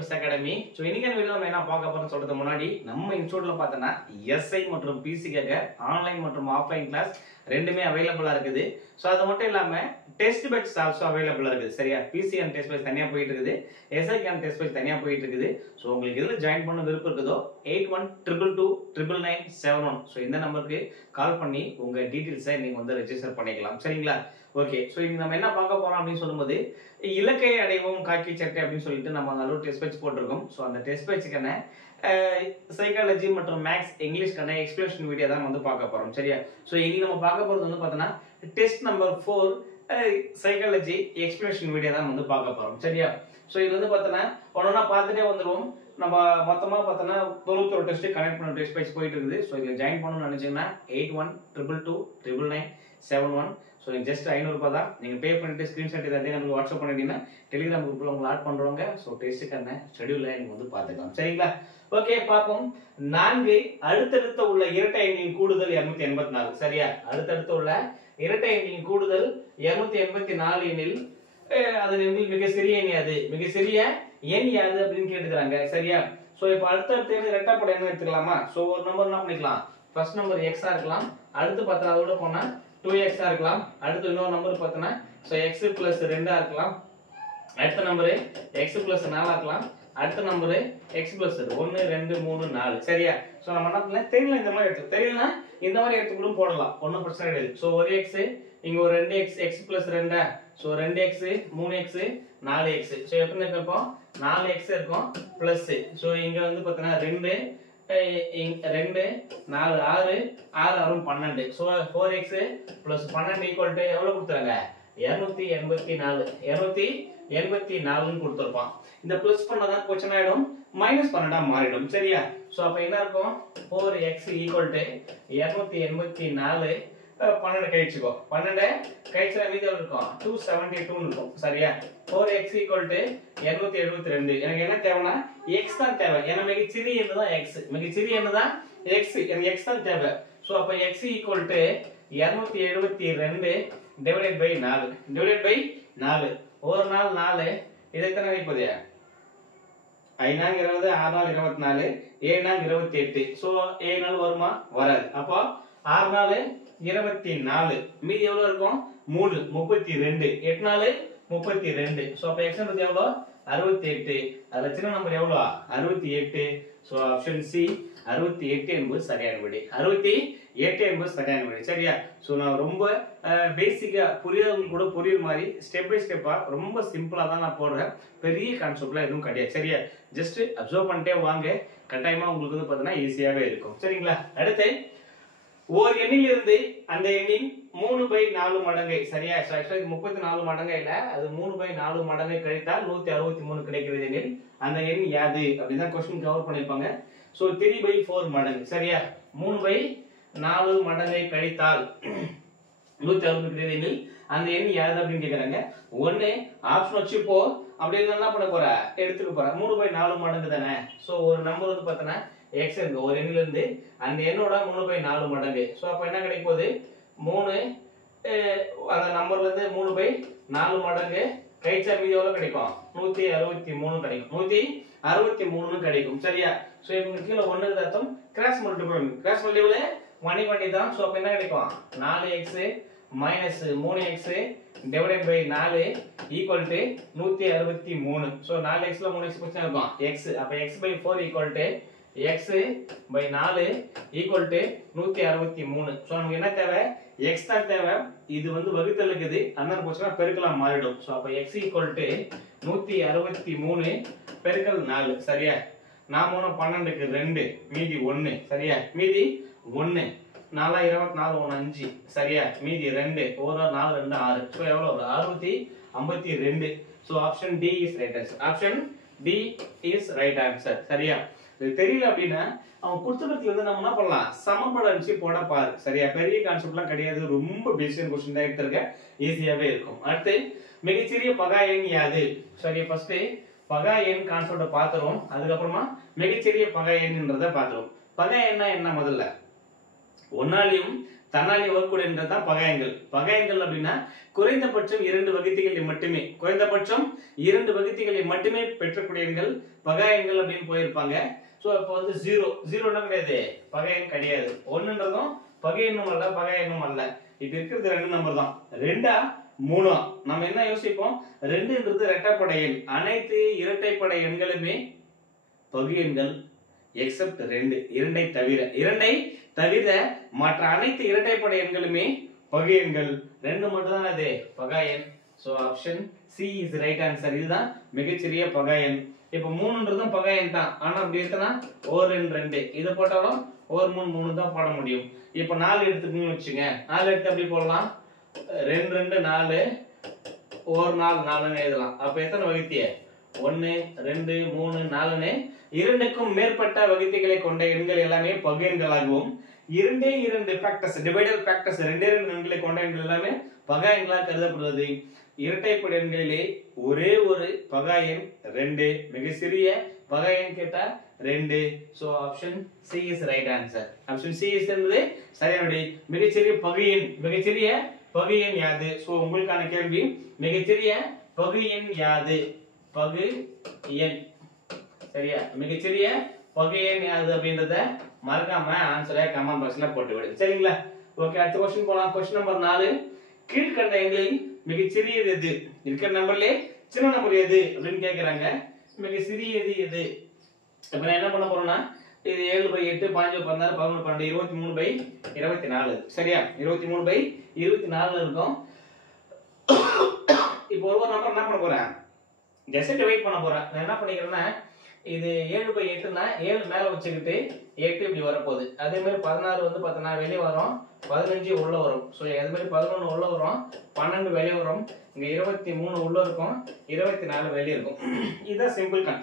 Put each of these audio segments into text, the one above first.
IPS academy. So இன்னைக்கான video நம்ம என்ன பார்க்க போறோம்னு சொல்றது முன்னாடி நம்ம இன்ஸ்டியூட்ல பார்த்தோன்னா எஸ்ஐ மற்றும் பிசிக்காக ஆன்லைன் மற்றும் ஆஃப்லைன் கிளாஸ் ரெண்டுமே அவைலபிளா இருக்குது. ஸோ அது மட்டும் இல்லாம டெஸ்ட் பேட்ச் ஆல்சோ அவைலபிளா இருக்குது. சரியா, பிசிக்கான டெஸ்ட் பேட்ச் தனியா போயிட்டு இருக்குது, எஸ்ஐக்கான டெஸ்ட் பேட்ச் தனியா போயிட்டு இருக்குது. ஸோ உங்களுக்கு எதுல ஜாயின் பண்ண விருப்பம் இருக்குதோ 8122299971 ஸோ இந்த நம்பருக்கு கால் பண்ணி உங்க டீடைல்ஸை நீங்க வந்து ரெஜிஸ்டர் பண்ணிக்கலாம். சரிங்களா? ஓகே, ஸோ இன்னைக்கு நம்ம என்ன பார்க்க போறோம் அப்படின்னு சொல்லும்போது இலக்கை அடைவோம் காக்கி சட்டை அப்படின்னு சொல்லிட்டு நம்ம நல்ல ஒரு டெஸ்ட் பேட்ச் போட்டிருக்கோம். ஸோ அந்த டெஸ்ட் பேட்சுக்கான சைக்காலஜி மற்றும் மேக்ஸ் இங்கிலீஷ்க்கான எக்ஸ்பிளேஷன் வீடியோ தான் வந்து பார்க்க போறோம். சரியா? ஸோ இன்னைக்கு நம்ம பார்க்க போறது வந்து பார்த்தோன்னா test number 4 psychology explanation video தான் வந்து பார்க்க போறோம். சரியா? ஸோ இது வந்து பார்த்தோன்னா ஒன்னொன்னா பார்த்துட்டே வந்துடுவோம். நம்ம மொத்தமாக பார்த்தோன்னா 91 டெஸ்ட் கனெக்ட் பண்ண டெஸ்ட் பேட்ச் போயிட்டு இருக்குது. ஸோ இதில் ஜாயின் பண்ணணும்னு நினைச்சீங்கன்னா 8122299971 ஸோ நீங்கள் ஜஸ்ட் 500 ரூபாய் தான். நீங்கள் பே பண்ணிட்டு ஸ்க்ரீன்ஷாட் இதை நமக்கு வாட்ஸ்அப் பண்ணிட்டீங்கன்னா டெலிகிராம் குரூப்பில் உங்களை ஆட் பண்ணுறவங்க. ஸோ டெஸ்ட்டுக்கான ஷெடியூலில் நீங்கள் வந்து பார்த்துக்கலாம். சரிங்களா? ஓகே, பார்ப்போம். 4 அடுத்தடுத்த உள்ள இரட்டை எண்ணின் கூடுதல் 284. சரியா? அடுத்தடுத்த உள்ள இரட்டை எண்ணின் கூடுதல் 284 எண்ணில் அது மிக சிறிய எண் யாது, மிக சிறிய எண் யாது அப்படின்னு கேட்டுக்கிறாங்க. சரியா? ஸோ இப்போ அடுத்தடுத்த எண் ரெட்டாப்பட எண்ணம் எடுத்துக்கலாமா? ஸோ ஒரு நம்பர் என்ன பண்ணிக்கலாம், ஃபர்ஸ்ட் நம்பர் எக்ஸா இருக்கலாம், அடுத்து பார்த்தா அதோட போனா 2x இருக்கலாம், அடுத்து இன்னொரு நம்பர் பார்த்தோன்னா ஸோ எக்ஸ் பிளஸ் 2 இருக்கலாம், அடுத்த நம்பரு எக்ஸ் பிளஸ் 4 இருக்கலாம், அடுத்த நம்பரு எக்ஸ் பிளஸ் 1 2 3 4. சரியா? ஸோ நம்ம என்ன பண்ணலாம், தெரியல இந்த மாதிரி எடுத்து தெரியலனா இந்த மாதிரி எடுத்து கூட போடலாம், ஒன்றும் பிரச்சனை கிடையாது. ஸோ ஒரு எக்ஸ் இங்க ஒரு 2x X plus 2 so 2x 3x 4x. So எப்படி இருக்கப்போ 4x இருக்கும் பிளஸ் ஸோ இங்க வந்து பார்த்தோன்னா 2 2 4 6 6 12 so 4x plus 12 equal to எவ்வளவு கொடுத்தாங்க, 284 284 கொடுத்துருப்பான். இந்த பிளஸ் பண்ணதான் கொஸ்டின் ஆயிடும், மைனஸ் பண்ணடா மாறிடும். சரியா? ஸோ அப்ப என்ன இருக்கும், 4x ஈக்குவல் டு 284 12 கழிச்சுக்கோ, 12 கழிச்சா மீதி இருக்கும் 272 இருக்கும். சரியா? 4x equal to 272. எனக்கு என்ன தேவைன்னா x தான் தேவை, ஏன்னா மிகச்சிறிய எண்ணு தான் x, மிகச்சிறிய எண்ணு தான் x, எனக்கு x தான் தேவை. ஸோ அப்ப x equal to 272 divided by 4 divided by 4 ஒரு நாள் 4 இது எத்தனை வைப்பது, 5 நாள் 20 6 நாள் 24 7 நாள் 28. ஸோ 7 நாள் வருமா, வராது. அப்போ 6 நாள் 24 மீதி எவ்வளவு இருக்கும் 3 32 8 நாள் 32. ஸோ அப்ப x ன்றது எவ்வளோ 68, அதுல சின்ன நம்பர் எவ்வளோ 68. ஸோ ஆப்ஷன் சி 68 என்பது சரியான விடை, 68 என்பது சரியான விடை. சரியா? ஸோ நான் ரொம்ப பேசிக்கா புரியாதவங்களுக்கு கூட புரியுற மாதிரி ஸ்டெப் பை ஸ்டெப்பா ரொம்ப சிம்பிளா தான் நான் போடுறேன், பெரிய கான்செப்ட்லாம் எதுவும் கிடையாது. சரியா? ஜஸ்ட் அப்சர்வ் பண்ணிட்டே வாங்க, கட்டாயமா உங்களுக்கு வந்து பார்த்தீங்கன்னா ஈஸியாவே இருக்கும். சரிங்களா? அடுத்து ஒரு எண்ணில் இருந்து அந்த எண்ணின் 3/4 மடங்கை. சரியா? 34 மடங்கை இல்ல, அது 3/4 மடங்கை கழித்தால் 163 கிடைக்கிறது எனில் அந்த எண் யாது அப்படின்னு தான் கொஸ்டின் கவர் பண்ணிருப்பாங்க. சோ 3/4 மடங்கு. சரியா? 3/4 மடங்கை கழித்தால் 160 கிடைக்கிறது எனில் அந்த எண் யாது அப்படின்னு கேக்குறாங்க. ஒண்ணு ஆப்ஷன் வச்சுப்போ, அப்படி என்ன பண்ண போற, எடுத்துக்க போற 3/4 மடங்கு தானே. சோ ஒரு நம்பர் வந்து பார்த்தனா x இருக்கு, ஒரு எண்ணில இருந்து அந்த எண்ணோட 3/4 மடங்கு. சோ அப்ப என்ன கிடைக்க போகுது, 3 அந்த நம்பர்ல இருந்து 3/4 மடங்கு கழிச்சா மீதி எவ்வளவு கிடைக்கும், 163 கிடைக்கும், 163 கிடைக்கும். சரியா? சோ இங்க கீழ 1 க்கு அர்த்தம் கிராஸ் மல்டிபிள், கிராஸ் மல்டிபிள் பண்ணி தான். சோ அப்ப என்ன கிடைக்கும், 4x minus 3x divided by 4 equal to 163. So 4x ல 3x பிரச்சனை இருக்கும் x, அப்ப x/4 equal to x by 4 equal to 163. So நமக்கு என்ன தேவை, x தான் தேவை. இது வந்து வகுத்தல் இருக்குது, அண்ணன் போச்சுனா பெருக்கலா மாறிடும். சோ அப்ப x equal to 163 பெருக்கல் 4. சரியா? 4 12 க்கு 2 மீதி 1. சரியா? மீதி 1 4 24 1 5. சரியா? மீதி 2 ஒரு 4 2 6. சோ எவ்வளவு 652. So option D is right answer. Option D is right answer. சரியா? இது தெரியல அப்படின்னா அவன் கொடுத்ததுல வந்து நம்ம என்ன பண்ணலாம், சமன்பாடு அடிச்சு போட பாரு. சரியா? பெரிய கான்செப்ட்லாம் கிடையாது, ரொம்ப பேசிக் கொஸ்டின் தான் எடுத்திருக்க, ஈஸியாவே இருக்கும். அடுத்து மிகச்சிறிய பகா எண் யாது. சரி, ஃபர்ஸ்ட் பகா எண் கான்செப்ட பாத்துறோம், அதுக்கப்புறமா மிகச்சிறிய பகா எண்ன்றத பாத்துறோம். பகா எண்ணா என்ன, முதல்ல ஒன்னாலையும் தன்னாலையும் வகுக்கூடிய எண்கள் தான் பகாயங்கள். பகாயங்கள் அப்படின்னா குறைந்தபட்சம் 2 வகுத்திகளை மட்டுமே, குறைந்தபட்சம் 2 வகுத்திகளை மட்டுமே பெற்றக்கூடிய எண்கள் பகாயங்கள் அப்படின்னு போயிருப்பாங்க. சோ இப்போ வந்து 0 என்ன கிடையாது, பகாயன் கிடையாது. 1ன்றதும் பகையெண்ணும் அல்ல, பகாயனும் அல்ல. இப்ப இருக்கிறது 2 நம்பர் தான். 2ஆ 3ஆ? நம்ம என்ன யோசிப்போம், 2ன்றது இரட்டைப்படை எண். அனைத்து இரட்டைப்படை எண்களுமே பகையெண்கள் எக்ஸெப்ட் 2 2ஐ தவிர மற்ற அனைத்து இரட்டைப்படை எண்களுமே பகையெண்கள். 2 மட்டும் தான் அது பகாயன். So option C is right answer. இதுதான் மிகச்சிறிய பகாயன். இப்ப 3ன்றதும் பகாயன் தான். ஆனா அப்படி இருக்குன்னா ஓர் எண் 2, இதை போட்டாலும் ஓர் 3 தான் போட முடியும். இப்ப 4 எடுத்துக்கணும்னு வச்சுங்க, 4 எடுத்து அப்படி போடலாம், 2 2 4 ஓர் 4 4ன்னு எழுதலாம். அப்ப எத்தனை வகுத்திய, 1 2 3 4ன்னு 2க்கும் மேற்பட்ட வகுத்திகளை கொண்ட எண்கள் எல்லாமே பகையன்களாகவும், 2 ஃபேக்டர்ஸ் டிவைடல் ஃபேக்டர்ஸ் 2 எண்களை கொண்ட எண்கள் எல்லாமே பகாயன்களாக கருதப்படுவது. இரட்டைப்படை எண்களிலே ஒரே ஒரு பகாயன் 2, மிக சிறிய பகாயன் கேட்டா 2. So option C is right answer. Option C is என்பது சரியான விடை. மிகச்சிறிய பகையன் யாது? சோ உங்களுக்கான கேள்வி, மிகச்சிறிய பகையன் யாது? பகையன், சரியா? மிகச்சிறிய பகையன் யாது அப்படின்றத மறக்காம ஆன்சரை கமெண்ட் பாக்ஸ்ல போட்டு விடுங்க, சரிங்களா? ஓகே, அடுத்த क्वेश्चन போலாம். क्वेश्चन நம்பர் 4, கீழ்க்கண்ட எண்களில் மிகச்சிறியது எது? இருக்கிற நம்பர்லயே சின்ன நம்பர் எது அப்படின்னு கேக்குறாங்க. மிகச்சிறியது எது? இப்ப நான் என்ன பண்ண போறேன்னா, இது 7/8 5 16 11 12 23/24, சரியா? 23/24 இருக்கும். இப்போ ஒரு நம்பர் என்ன பண்ண போறேன், ஜஸ்ட் டிவைட் பண்ண போறேன். நான் என்ன பண்ணிக்கிறேன்னா, இது 7/8னா 7 மேல வச்சுக்கிட்டு 8 இப்படி வரப்போகுது. அதே மாதிரி 16 வந்து பார்த்தனா வெளியே வரும், 15 உள்ள வரும். ஸோ அது மாதிரி 11 உள்ள வரும், 12 வெளியே வரும், இங்க 23 உள்ள இருக்கும், 24 வெளியே இருக்கும். இதுதான்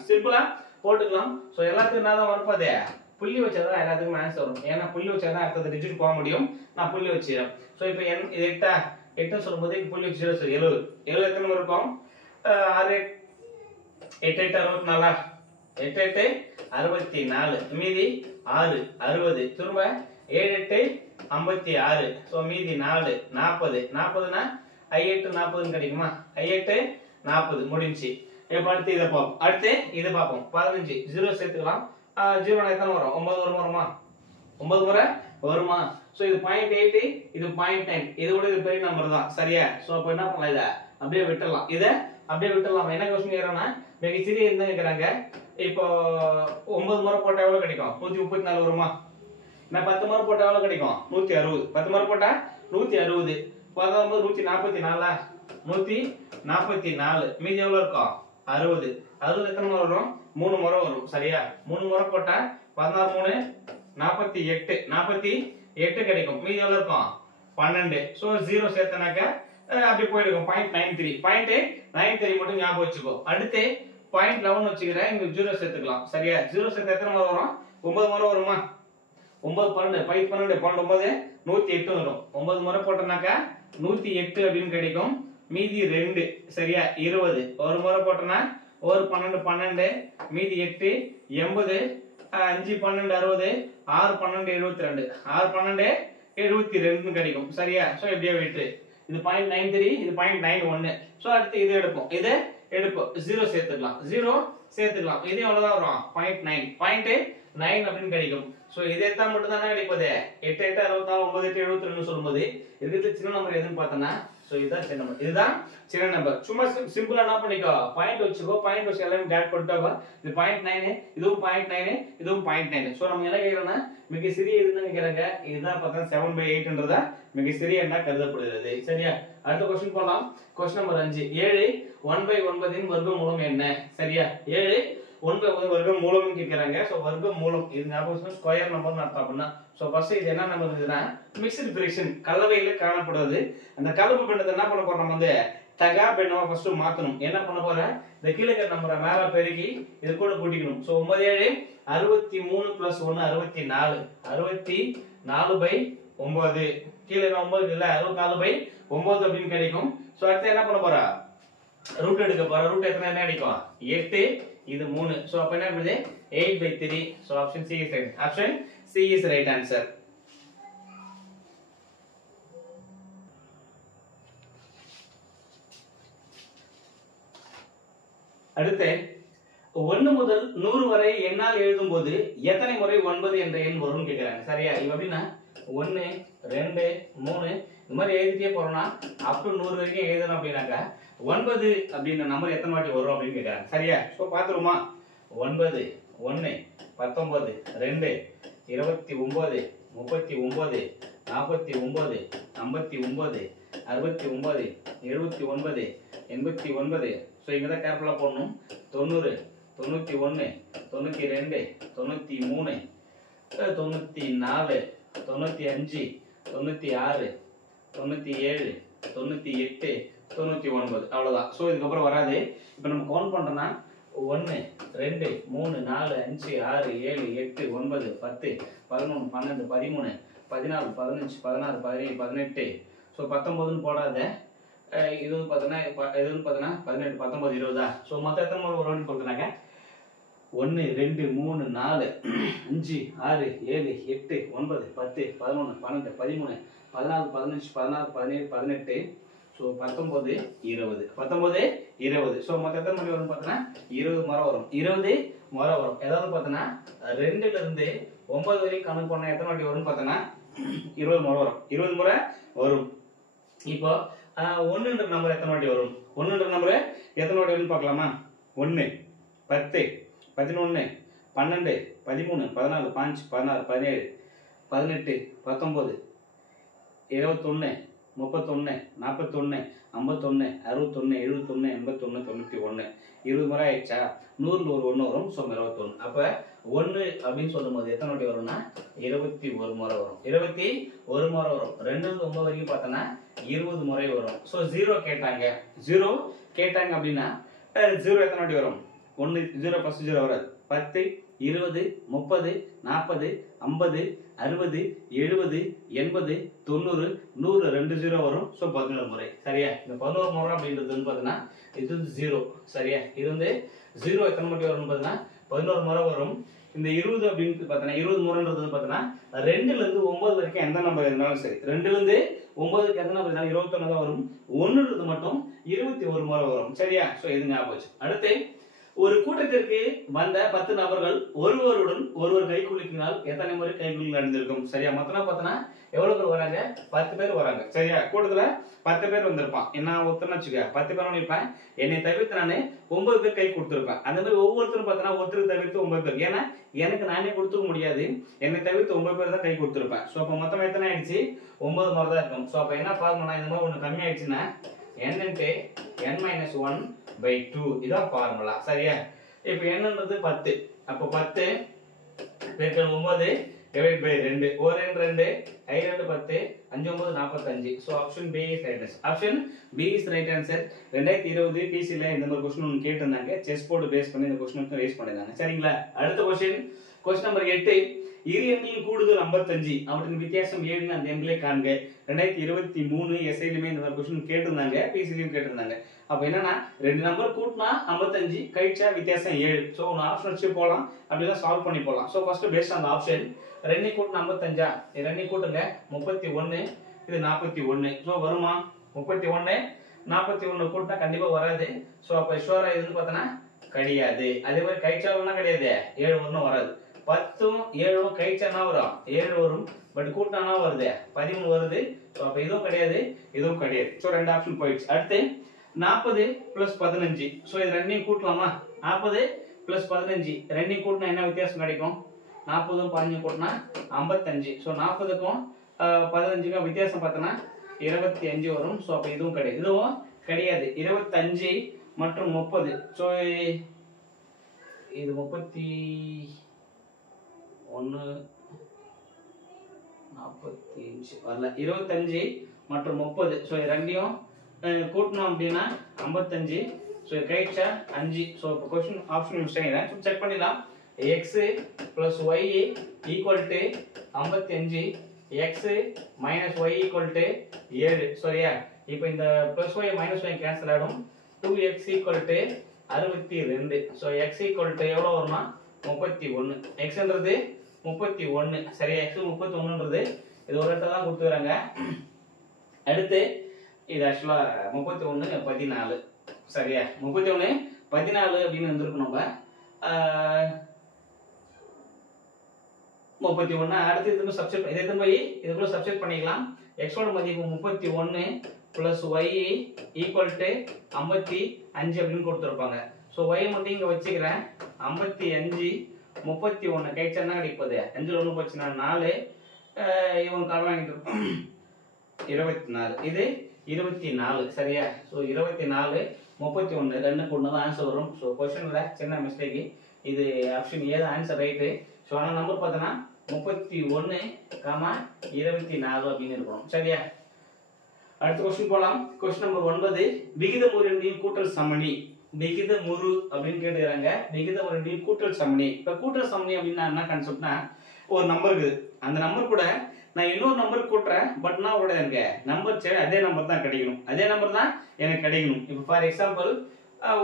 சிம்பிளா போட்டுக்கலாம். ஸோ எல்லாத்துக்கும் என்ன தான் வரப்போதே, புள்ளி வச்சாதான் எல்லாத்துக்கும் ஆன்சர் வரும். ஏன்னா புள்ளி வச்சாதான் அடுத்தது டிஜிட் போக முடியும். நான் புள்ளி வச்சிடறேன். ஸோ இப்போ இது 8 சொல்லும்போது புள்ளி வச்சு 70 எத்தனை நம்பர் இருக்கும், 6 8 8 64, 8 8 64, மீதி 6 60, திரும்ப 7 8 56, ஸோ மீதி 4 40, 40னா I8 40 கிடைக்குமா, I8 40 முடிஞ்சு. இப்போ அடுத்து இதை பார்ப்போம். அடுத்து இதை பார்ப்போம். 15 0 சேர்த்துக்கலாம். 0 எத்தனை வரும், 9 வருமா, 9 முறை வருமா? சோ இது 0.8, இது 0.9, இது கூட இது பெரிய நம்பர் தான், சரியா? சோ அப்ப என்ன பண்ணலாம், இத அப்படியே விட்டுறலாம். இத அப்படியே விட்டுறலாம். என்ன क्वेश्चन கேக்குறானா, மிகச்சிறிய என்ன கேக்குறாங்க. இப்போ 9 முறை போட்டா எவ்வளவு கிடைக்கும், 134 வருமா? நான் 10 முறை போட்டா எவ்வளவு கிடைக்கும், 160. 10 முறை போட்டா 160. 19 144, 144, மீதி எவ்வளவு இருக்கும், 60. 60 எத்தனை முறை வரும், 3 முறை வரும், சரியா? 3 முறை போட்டா 16 3 48 கிடைக்கும். மீதி எவ்வளவு இருக்கும், 12. சோ 0 சேர்த்தனாக்க அப்படி போயிடும். 0.93 0.93 மட்டும் ஞாபகம் வச்சுக்கோ. அடுத்து 0.11 வச்சுக்கிறேன், இங்க 0 சேர்த்துக்கலாம், சரியா? 0 சேர்த்து எத்தனை முறை வரும், 9 முறை வருமா? 9 12 12 9 108 வரும். 9 முறை போட்டனாக்க 108 அப்படின்னு கிடைக்கும். மீதி 2, சரியா? 20. ஒரு முறை போட்டனா ஒரு 12 12, மீதி 8 80, 5 12 60, 6 12 72, 6 12 72 கிடைக்கும், சரியா? சோ இப்படியே விட்டு இது 0.93, இது 0.91. சோ அடுத்து இது எடுப்போம், இது எடுப்போம், 0 சேர்த்துக்கலாம், 0 சேர்த்துக்கலாம். இது எவ்வளவுதான் வரும், 0.9 அப்படின்னு கிடைக்கும். சோ இதே தான் மட்டும் தானே கிடைப்பது. 8 8 64, 9 8 72 சொல்லும்போது இதுக்கு சின்ன நம்பர் எதுன்னு பார்த்தனா, சோ இதுதான் சின்ன நம்பர், இதுதான் சின்ன நம்பர். சும்மா சிம்பிளா என்ன பண்ணிக்கோ, பாயிண்ட் வச்சுக்கோ, பாயிண்ட் வச்சு எல்லாமே டாட் பண்ணிட்டோம். இது 0.9, இதுவும் 0.9, இதுவும் 0.9. சோ நம்ம என்ன கேக்குறோம்னா, மிக சிறிய எதுன்னு கேக்குறாங்க. இதுதான் பார்த்தா 7/8ன்றதா மிக சிறிய எண்ணா கருதப்படுகிறது, சரியா? அடுத்த क्वेश्चन போலாம். क्वेश्चन நம்பர் 5, 7 1/9 வர்க்கமூலம் என்ன, சரியா? 7 1/9 வர்க்கமூலம் கேக்குறாங்க. சோ வர்க்கமூலம் இது ஞாபகம், ஸ்கொயர் நம்பர்னு அர்த்தம் அப்படினா. சோ ஃபர்ஸ்ட் இது என்ன நம்பர் இருக்குன்னா, மிக்ஸ்டு ஃபிராக்ஷன், கலவையில காணப்படுவது. அந்த கலப்பு பின்னத்தை என்ன பண்ண போறோம், நம்ம வந்து தகா பின்னமா ஃபர்ஸ்ட் மாத்தணும். என்ன பண்ண போறேன், இந்த கீழ இருக்கிற நம்பரை மேல பெருக்கி இது கூட கூட்டிக்கணும். சோ 9 7 63 + 1 64, 64/9. கீழ 9 இல்ல, 64/9 அப்படின்னு கிடைக்கும். சோ அடுத்து என்ன பண்ண போறா, ரூட் எடுக்க போறா. ரூட் எத்தனை என்ன கிடைக்கும், 8, இது 3. சோ அப்ப என்ன பண்ணுது, 8/3. So option C is right. Option C is right answer. அடுத்து 1 முதல் 100 வரை எண்ணால் எழுதும் போது எத்தனை முறை 9 என்ற எண் வரும்னு கேக்குறாங்க. சரியா? இப்ப எப்படின்னா 1 2 3 இந்த மாதிரி எழுதிட்டே போறோம்னா அப் டு 100 வரைக்கும் எழுதணும் அப்படின்னாக்கா 9 அப்படின்ற நம்பர் எத்தனை வாட்டி வரும் அப்படின்னு கேக்குறாங்க. சரியா? சோ பாத்துருமா? 9 1 19 2 29 39 49 59 69 79 89. சோ இங்க தான் கேர்ஃபுல்லா போடணும். 90 91 92 93 94 95 96 97 98 99 அவ்வளவுதான். சோ இதுக்கு அப்புறம் வராது. இப்போ நம்ம கவுண்ட் பண்றோம்னா 1 2 3 4 5 6 7 8 9 10 11 12 13 14 15 16 17 18. சோ 19 ன்னு போடாத. இது வந்து பார்த்தனா 18 19 20. சோ மொத்தம் எத்தனை முறை வரும்னு சொல்றாங்க? 1 2 3 4 5 6 7 8 9 10 11 12 13 14 15 16 17 18. சோ 19 20 19 20. சோ மொத்தம் எத்தனை முறை வரும்னு பார்த்தனா 20 முறை வரும். 20 முறை வரும். ஏதாவது பார்த்தனா 2 ல இருந்து 9 வரைக்கும் கணக்கு பண்ணா எத்தனை வாட்டி வரும்னு பார்த்தனா 20 முறை வரும். 20 முறை வரும். இப்போ 1 என்ற நம்பர் எத்தனை வாட்டி வரும்? 1 என்ற நம்பர் எத்தனை வாட்டி வரும்னு பார்க்கலாமா? 1 10 11 12 13 14 15 16 17 18 19 21 31 41 51 61 71 81 91. 20 முறை ஆயிடுச்சா? 100ல ஒரு 1 வரும். சோ 21. அப்ப 1 அப்படின்னு சொல்லும்போது எத்தனை வாட்டி வரும்னா 21 முறை வரும். 21 முறை வரும். 2 ல இருந்து 9 வரைக்கும் பார்த்தனா 20 முறை வரும். சோ 0 கேட்டாங்க. 0 கேட்டாங்க அப்படின்னா 0 எத்தனை வாட்டி வரும்? 1 0 ஃபர்ஸ்ட் 0 வராது. 10 20 30 40 50 60 70 80 90 100 2 0 வரும். சோ 11 முறை. சரியா? இந்த 11 முறை அப்படின்றது வந்து பார்த்தனா இது 0. சரியா? இது வந்து 0 எத்தனை வாட்டி வரும்னு பார்த்தனா 11 முறை வரும். இந்த 20 அப்படின்னு பார்த்தனா 20 முறைன்றது வந்து பார்த்தனா 2 ல இருந்து 9 வரைக்கும் எந்த நம்பர் இருந்தாலும் சரி. 2 ல இருந்து 9 க்கு எந்த நம்பர் இருந்தாலும் 21 தான் வரும். 1 ல இருந்து மட்டும் 21 முறை வரும். சரியா? சோ இது ஞாபகம் வச்சு. அடுத்து ஒரு கூட்டத்திற்கு வந்த 10 நபர்கள் ஒருவருடன் ஒருவர் கை குலுக்கினால் எத்தனை முறை கை குலுக்கல் நடந்திருக்கும்? சரியா? மொத்தம் பார்த்தனா எவ்வளவு பேர் வராங்க? 10 பேர் வராங்க. சரியா? கூட்டத்துல 10 பேர் வந்திருப்பான். என்ன ஒருத்தன்னு வச்சுக்க 10 பேர் இருப்பேன். என்னை தவிர்த்து நானு 9 பேர் கை கொடுத்திருப்பேன். அந்த மாதிரி ஒவ்வொருத்தரும் பார்த்தனா ஒருத்தர் தவிர்த்து 9 பேர். ஏன்னா எனக்கு நானே கொடுத்துக்க முடியாது. என்னை தவிர்த்து 9 பேர் தான் கை கொடுத்திருப்பேன். சோ அப்ப மொத்தம் எத்தனை ஆயிடுச்சு? 9 முறை தான் இருக்கும். சோ அப்ப என்ன ஃபார்முலா? இந்த மாதிரி ஒண்ணு கம்மி ஆயிடுச்சுன்னா n into n - 1/2 இதான் ஃபார்முலா. சரியா? இப்போ என்னன்றது 10. அப்ப 10 பெருக்கல் 9 divide by 2. 1 2 I 2 10 5 9 45. So option B is right answer. Option B is right answer. 2020 PC ல இந்த மாதிரி क्वेश्चन ஒன்னு கேட்டிருந்தாங்க. செஸ் போர்டு பேஸ் பண்ணி இந்த क्वेश्चन வந்து ரேஸ் பண்ணிருந்தாங்க. சரிங்களா? அடுத்த क्वेश्चन நம்பர் 8. இரு எண்களின் கூடுதல் 55 அவற்றின் வித்தியாசம் 7 அந்த எண்களை காண்க. 2023 எஸ்ஐலயுமே இந்த क्वेश्चन கேட்டிருந்தாங்க. PCலயும் கேட்டிருந்தாங்க. அப்ப என்னன்னா ரெண்டு நம்பர் கூட்டினா 55 கழிச்சா வித்தியாசம் 7. சோ ஒரு ஆப்ஷன் வச்சு போலாம். அப்படியே சால்வ் பண்ணி போலாம். So first based on option. ரெண்டு கூட்டினா 55. ரெண்டு கூட்டுங்க 31 இது 41. சோ வருமா? 31 41 கூட்டினா கண்டிப்பா வராது. சோ அப்ப ஷூரா இதுன்னு பார்த்தனா கிடையாது. அதே மாதிரி கழிச்சாலும்னா கிடையாது. 7 ஒண்ணும் வராது. 10ம் 7ம் கழிச்சானா வரும் 7 வரும். பட் கூட்டானா வருது 13 வருது. சோ அப்ப இதுவும் கிடையாது இதுவும் கிடையாது. சோ ரெண்டு ஆப்ஷன் போயிடுச்சு. அடுத்து 40 + 15. சோ இது ரெண்டையும் கூட்டலாமா? 40 + 15 ரெண்டையும் கூட்டினா என்ன வித்தியாசம் கிடைக்கும்? 40ம் 15 கூட்டினா 55. சோ 40க்கும் 15க்கும் வித்தியாசம் பார்த்தனா 25 வரும். சோ அப்ப இதுவும் கிடையாது. இதுவும் கிடையாது. 25 மற்றும் 30. சோ இது 31 45 வரல. 25 மற்றும் 30. சோ ரெண்டையும் கூட்டணும் அப்படினா 55. சோ கழிச்சா 5. சோ இப்போ क्वेश्चन ஆப்ஷன் யூஸ் செய்றேன். சோ செக் பண்ணிடலாம். x + y = 55 x - y = 7. சரியா? இப்போ இந்த +y - y கேன்சல் ஆகும். 2x = 62. சோ x = எவ்வளவு வரும்னா 31. x ன்றது 31. சரியா? x 31ன்றது இது ஒரு இடத்துல தான் கொடுத்துறாங்க. அடுத்து இது एक्चुअली 31 14. சரியா? 31 14 அப்படின்னு வந்திருக்கும் நம்ம 31. அடுத்து இதுக்கு சப்ஸ்டிட் இதை திரும்ப இதுக்குள்ள சப்ஸ்டிட் பண்ணிக்கலாம். x ஓட மதிப்பு 31 plus y equal to 55 அப்படின்னு கொடுத்திருப்பாங்க. சோ y மட்டும் இங்க வச்சுக்கிறேன். 55 31 கைச்சா என்ன கிடைக்குது? 5 ல 1 போச்சுனா 4 இவங்க கால் வாங்கிட்டு 24 இது 24 சரியா? சோ 24 31 ரெண்டு கொண்டு தான் ஆன்சர் வரும். சோ क्वेश्चनல சின்ன மிஸ்டேக். இது ஆப்ஷன் ஏ தான் ஆன்சர் ரைட். சோ ஆனா நம்பர் பார்த்தனா 31, 24 அப்படின்னு இருக்கும். சரியா? அடுத்த क्वेश्चन போலாம். क्वेश्चन நம்பர் 9 விகிதமுறு எண்ணின் கூட்டல் சமணி. விகிதமுறு அப்படினு கேக்குறாங்க. விகிதமுறு எண்ணின் கூட்டல் சமணி. இப்ப கூட்டல் சமணி அப்படினா என்ன கான்செப்ட்னா ஒரு நம்பர் இருக்குது. அந்த நம்பர் கூட நான் இன்னொரு நம்பர் கூட்டுறேன். பட் நான் கூட எனக்கு நம்பர் அதே நம்பர் தான் கிடைக்கணும். அதே நம்பர் தான் எனக்கு கிடைக்கணும். இப்போ ஃபார் எக்ஸாம்பிள்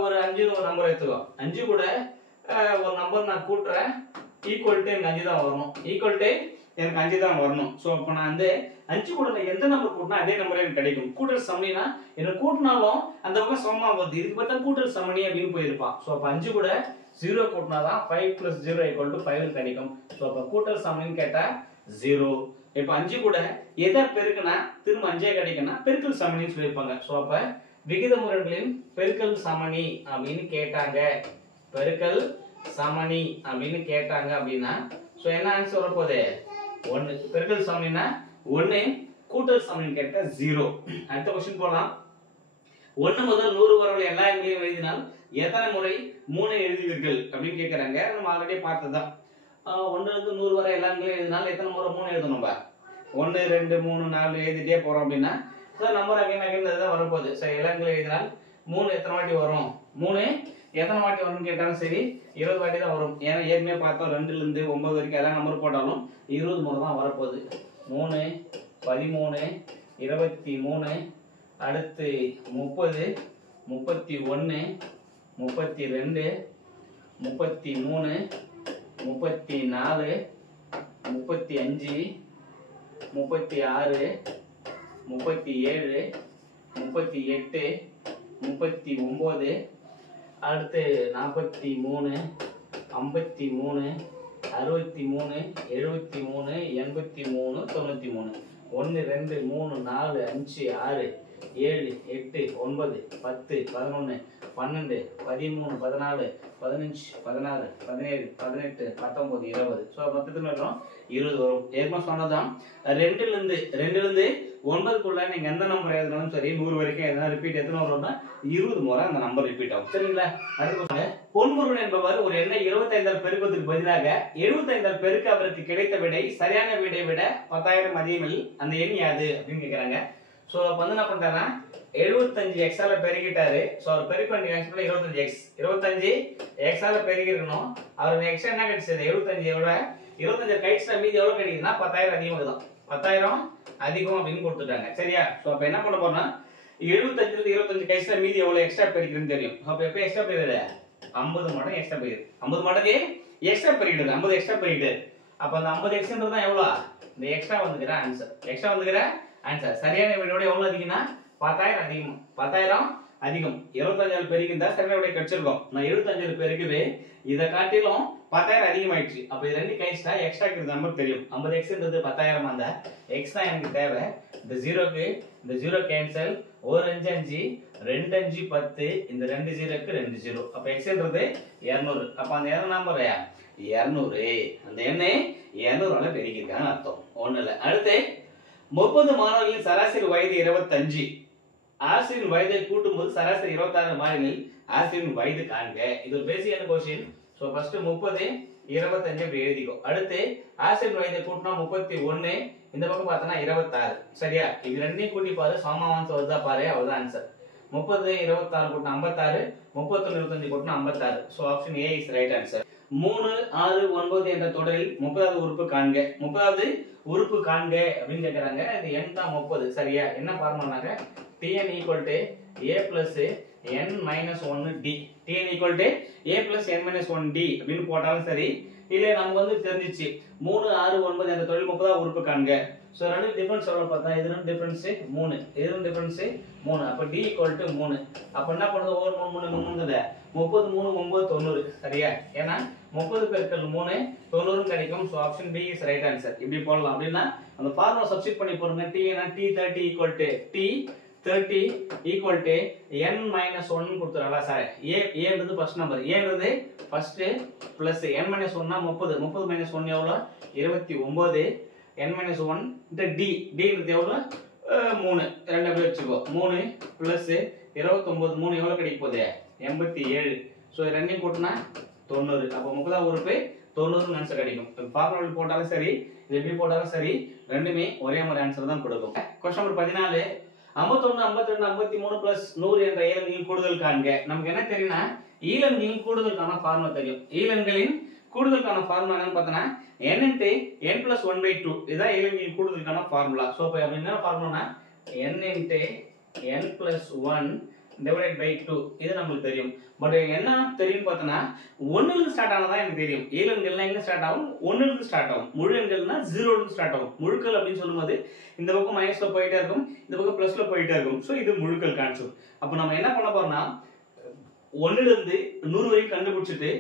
ஒரு 5 ஒரு நம்பர் எடுத்துக்கோ. 5 கூட ஒரு நம்பர் நான் கூட்டுறேன். ஈக்குவல் டு எனக்கு 5 தான் வரணும். ஈக்குவல் டு எனக்கு 5 தான் வரணும். சோ அப்ப நான் அந்த 5 கூட நான் எந்த நம்பர் கூட்டினா அதே நம்பர் எனக்கு கிடைக்கும். கூட்டல் சமணினா என்ன கூட்டினாலும் அந்த பக்கம் சமமா வருது. இதுக்கு பார்த்தா கூட்டல் சமணி அப்படின்னு போயிருப்பான். சோ அப்ப 5 கூட 0 கூட்டினாதான் 5 + 0 = 5 கிடைக்கும். சோ அப்ப கூட்டல் சமணின்னு கேட்டா 0. இப்ப 5 கூட எதை பெருக்குனா திரும்ப 5 கிடைக்கும்னா பெருக்கல் சமணின்னு சொல்லிருப்பாங்க. சோ அப்ப விகிதமுறைகளின் பெருக்கல் சமணி அப்படின்னு கேட்டாங்க. பெருக்கல் சமணி அப்படின்னு கேட்டாங்க அப்படின்னா சோ என்ன ஆன்சர் வர போகுது? 1. பெருக்கல் சமணினா 1, கூட்டல் சமணின்னு கேட்டா 0. அடுத்த क्वेश्चन போலாம். 1 முதல் 100 வரை எல்லா எண்களையும் எழுதினால் எத்தனை முறை 3 எழுதுவீர்கள் அப்படின்னு கேக்குறாங்க. நம்ம ஆல்ரெடி பார்த்ததுதான். 1 ல இருந்து 100 வரை எல்லா எண்களையும் எழுதினால் எத்தனை முறை 3 எழுதணும்? நம்ம 1 2 3 4 எழுதிட்டே போறோம் அப்படின்னா சோ நம்பர் அகைன் தான் வர போகுது. சோ எல்லா எண்களையும் எழுதினால் 3 எத்தனை வாட்டி வரும்? 3 எத்தனை வாட்டி வரும்னு கேட்டாலும் சரி 20 வாட்டி தான் வரும். ஏன்னா ஏற்கனவே பார்த்தோம் 2 ல இருந்து 9 வரைக்கும் எல்லா நம்பர் போட்டாலும் 20 முறை தான் வரப்போகுது. 3 13 23 அடுத்து 30 31 32 33 34 35 36 37 38 39 அடுத்து 43 53 63 73 83 93 1 2 3 4 5 6 7 8 9 10 11 12 13 14 15 16 17 18 19 20 சோ மொத்தத்துல வரும் 20 வரும். ஏற்கனவே சொன்னதான் 2 ல இருந்து 9 குள்ள நீங்க எந்த நம்பர் எழுதினாலும் சரி 100 வரைக்கும் எதனா ரிப்பீட் எத்தனை வரும்னா 20 முறை அந்த நம்பர் ரிப்பீட் ஆகும். சரிங்களா? அடுத்து பொன்முருகன் என்பவர் ஒரு எண்ணை 25 ஆல் பெருக்குவதற்கு பதிலாக 75 ஆல் பெருக்க அவருக்கு கிடைத்த விடை சரியான விடை விட 10,000 அதிகமில் அந்த எண் யாது அப்படின்னு கேக்குறாங்க. சோ அப்ப வந்து என்ன பண்றாருன்னா 75x ஆல பெருக்கிட்டாரு. சோ அவர் பெருக்க வேண்டிய ஆன்சர் 25x 25x ஆல பெருக்கி இருக்கணும். அவருக்கு எக்ஸ்ட்ரா என்ன கிடைச்சது? 75 எவ்வளவு 25 கழிச்சா மீதி எவ்வளவு கிடைக்குதுன்னா 10,000 அதிகம் தான். 10,000 அதிகம் அப்படின்னு கொடுத்துட்டாங்க. சரியா? சோ அப்ப என்ன பண்ண போறோம்னா 75 ல 25 கழிச்சா மீதி எவ்வளவு எக்ஸ்ட்ரா பெருக்குதுன்னு தெரியும். அப்ப எப்ப எக்ஸ்ட்ரா பெருக்குது? 50 மடங்கு எக்ஸ்ட்ரா பெருக்குது. 50 மடங்கு எக்ஸ்ட்ரா பெருக்கிடுது. 50 எக்ஸ்ட்ரா பெருக்கிடு. அப்ப அந்த 50x தான் எவ்வளவு? இந்த எக்ஸ்ட்ரா வந்துக்கிற ஆன்சர். எக்ஸ்ட்ரா வந்துக்கிற ஆன்சர் சரியான விடையோட எவ்வளவு அதிகம்னா 10,000 அதிகம். 10,000 அதிகம். 25 ஆல் பெருக்கிந்தா சரியான விடை கிடைச்சிருக்கும். நான் 75 ஆல் பெருக்குது. இத காட்டிலும் 10,000 அதிகமாயிடுச்சு. அப்ப இது ரெண்டு கழிச்சா எக்ஸ்ட்ரா இருக்கிற நம்பர் தெரியும். 50xன்றது 10,000 அந்த x தான் எனக்கு தேவை. இந்த 0க்கு இந்த 0 கேன்சல். 1 5 5 2 5 10 இந்த 2 0க்கு 2 0. அப்ப xன்றது 200. அப்ப அந்த என்ன நம்பர் 200. அந்த எண்ணை 200 ஆல பெருக்கிருக்கான்னு அர்த்தம். ஒண்ணு இல்ல. அடுத்து 30 மாணவர்களின் சராசரி வயது 25. ஆசிரியர் வயதை கூட்டும்போது சராசரி 26 மாணவர்களில் ஆசிரியரின் வயது காண்க. இது ஒரு பேசிக்கான क्वेश्चन. சோ ஃபர்ஸ்ட் 30 25 இப்படி எழுதிக்கோ. அடுத்து ஆசிரியர் வயதை கூட்டினா 31. இந்த பக்கம் பார்த்தனா 26. சரியா? இது ரெண்டையும் கூட்டி பாரு சமமா ஆன்சர் வருதா பாரு. அவ்வளவுதான் ஆன்சர். 30 26 கூட்டினா 56. 31 25 கூட்டினா 56. So option A is right answer. 3 6 9 என்ற தொடரில் 30வது உறுப்பு காண்க. 30வது உறுப்பு காண்க அப்படின்னு கேக்குறாங்க. இது n தான் 30. சரியா? என்ன ஃபார்முலானாக்க Tn = a + n - 1d. Tn = a + n - 1d அப்படின்னு போட்டாலும் சரி இல்ல நமக்கு வந்து தெரிஞ்சிச்சு 3 6 9 என்ற தொழில் 30 உறுப்பு காண்க. சோ ரெண்டு டிஃபரன்ஸ் எவ்வளவு பார்த்தா இது ரெண்டு டிஃபரன்ஸ் 3 இது ரெண்டு டிஃபரன்ஸ் 3 அப்ப d = 3 அப்ப என்ன பண்ணுது ஓவர் 3 3 3 30 3 9 90 சரியா ஏனா 30 பெருக்கல் 3 90 கிடைக்கும் so option B is right answer இப்படி போடலாம் அப்படினா அந்த ஃபார்முலா சப்ஸ்டிட் பண்ணி போடுங்க t னா t30 = t30 = n - 1 கொடுத்துறலாம் sir a ன்றது ஃபர்ஸ்ட் நம்பர் a ன்றது ஃபர்ஸ்ட் பிளஸ் n - 1 னா 30 30 - 1 எவ்வளவு 29 n - 1 d ன்றது எவ்வளவு 3 ரெண்டு அப்படியே வெச்சுக்கோ 3 பிளஸ் 29 3 எவ்வளவு கிடைக்க போகுது 87 சோ ரெண்டையும் கூட்டினா 90 அப்ப 30 உறுப்பு 90 ஆன்சர் கிடைக்கும் ஃபார்முலா போட்டாலும் சரி இது எப்படி போட்டாலும் சரி ரெண்டுமே ஒரே மாதிரி ஆன்சர் தான் கொடுக்கும் क्वेश्चन நம்பர் 14 51 52 53 பிளஸ் 100 என்ற ஈலன்களின் கூடுதல் காண்க நமக்கு என்ன தெரியும்னா ஈலன்களின் கூடுதலுக்கான ஃபார்முலா தெரியும் ஈலன்களின் கூடுதலுக்கான ஃபார்முலா என்னன்னு பார்த்தனா n * n + 1/2 இதான் ஈலன்களின் கூடுதலுக்கான ஃபார்முலா சோ அப்ப என்ன ஃபார்முலானா n * n + 1 divided by 2 இது நமக்கு தெரியும் பட் என்ன தெரியும் பார்த்தனா 1 ல இருந்து ஸ்டார்ட் ஆனதா எனக்கு தெரியும் ஈலன்கள்லாம் எங்க ஸ்டார்ட் ஆகும் 1 ல இருந்து ஸ்டார்ட் ஆகும் முழு எண்கள்னா 0 ல இருந்து ஸ்டார்ட் ஆகும் முழுக்கள் அப்படி சொல்லும்போது இந்த பக்கம் மைனஸ்ல போயிட்டே இருக்கும் இந்த பக்கம் பிளஸ்ல போயிட்டே இருக்கும் சோ இது முழுக்கள் கான்செப்ட் அப்ப நம்ம என்ன பண்ண போறோம்னா 1 ல இருந்து 100 வரைக்கும் கண்டுபிடிச்சிட்டு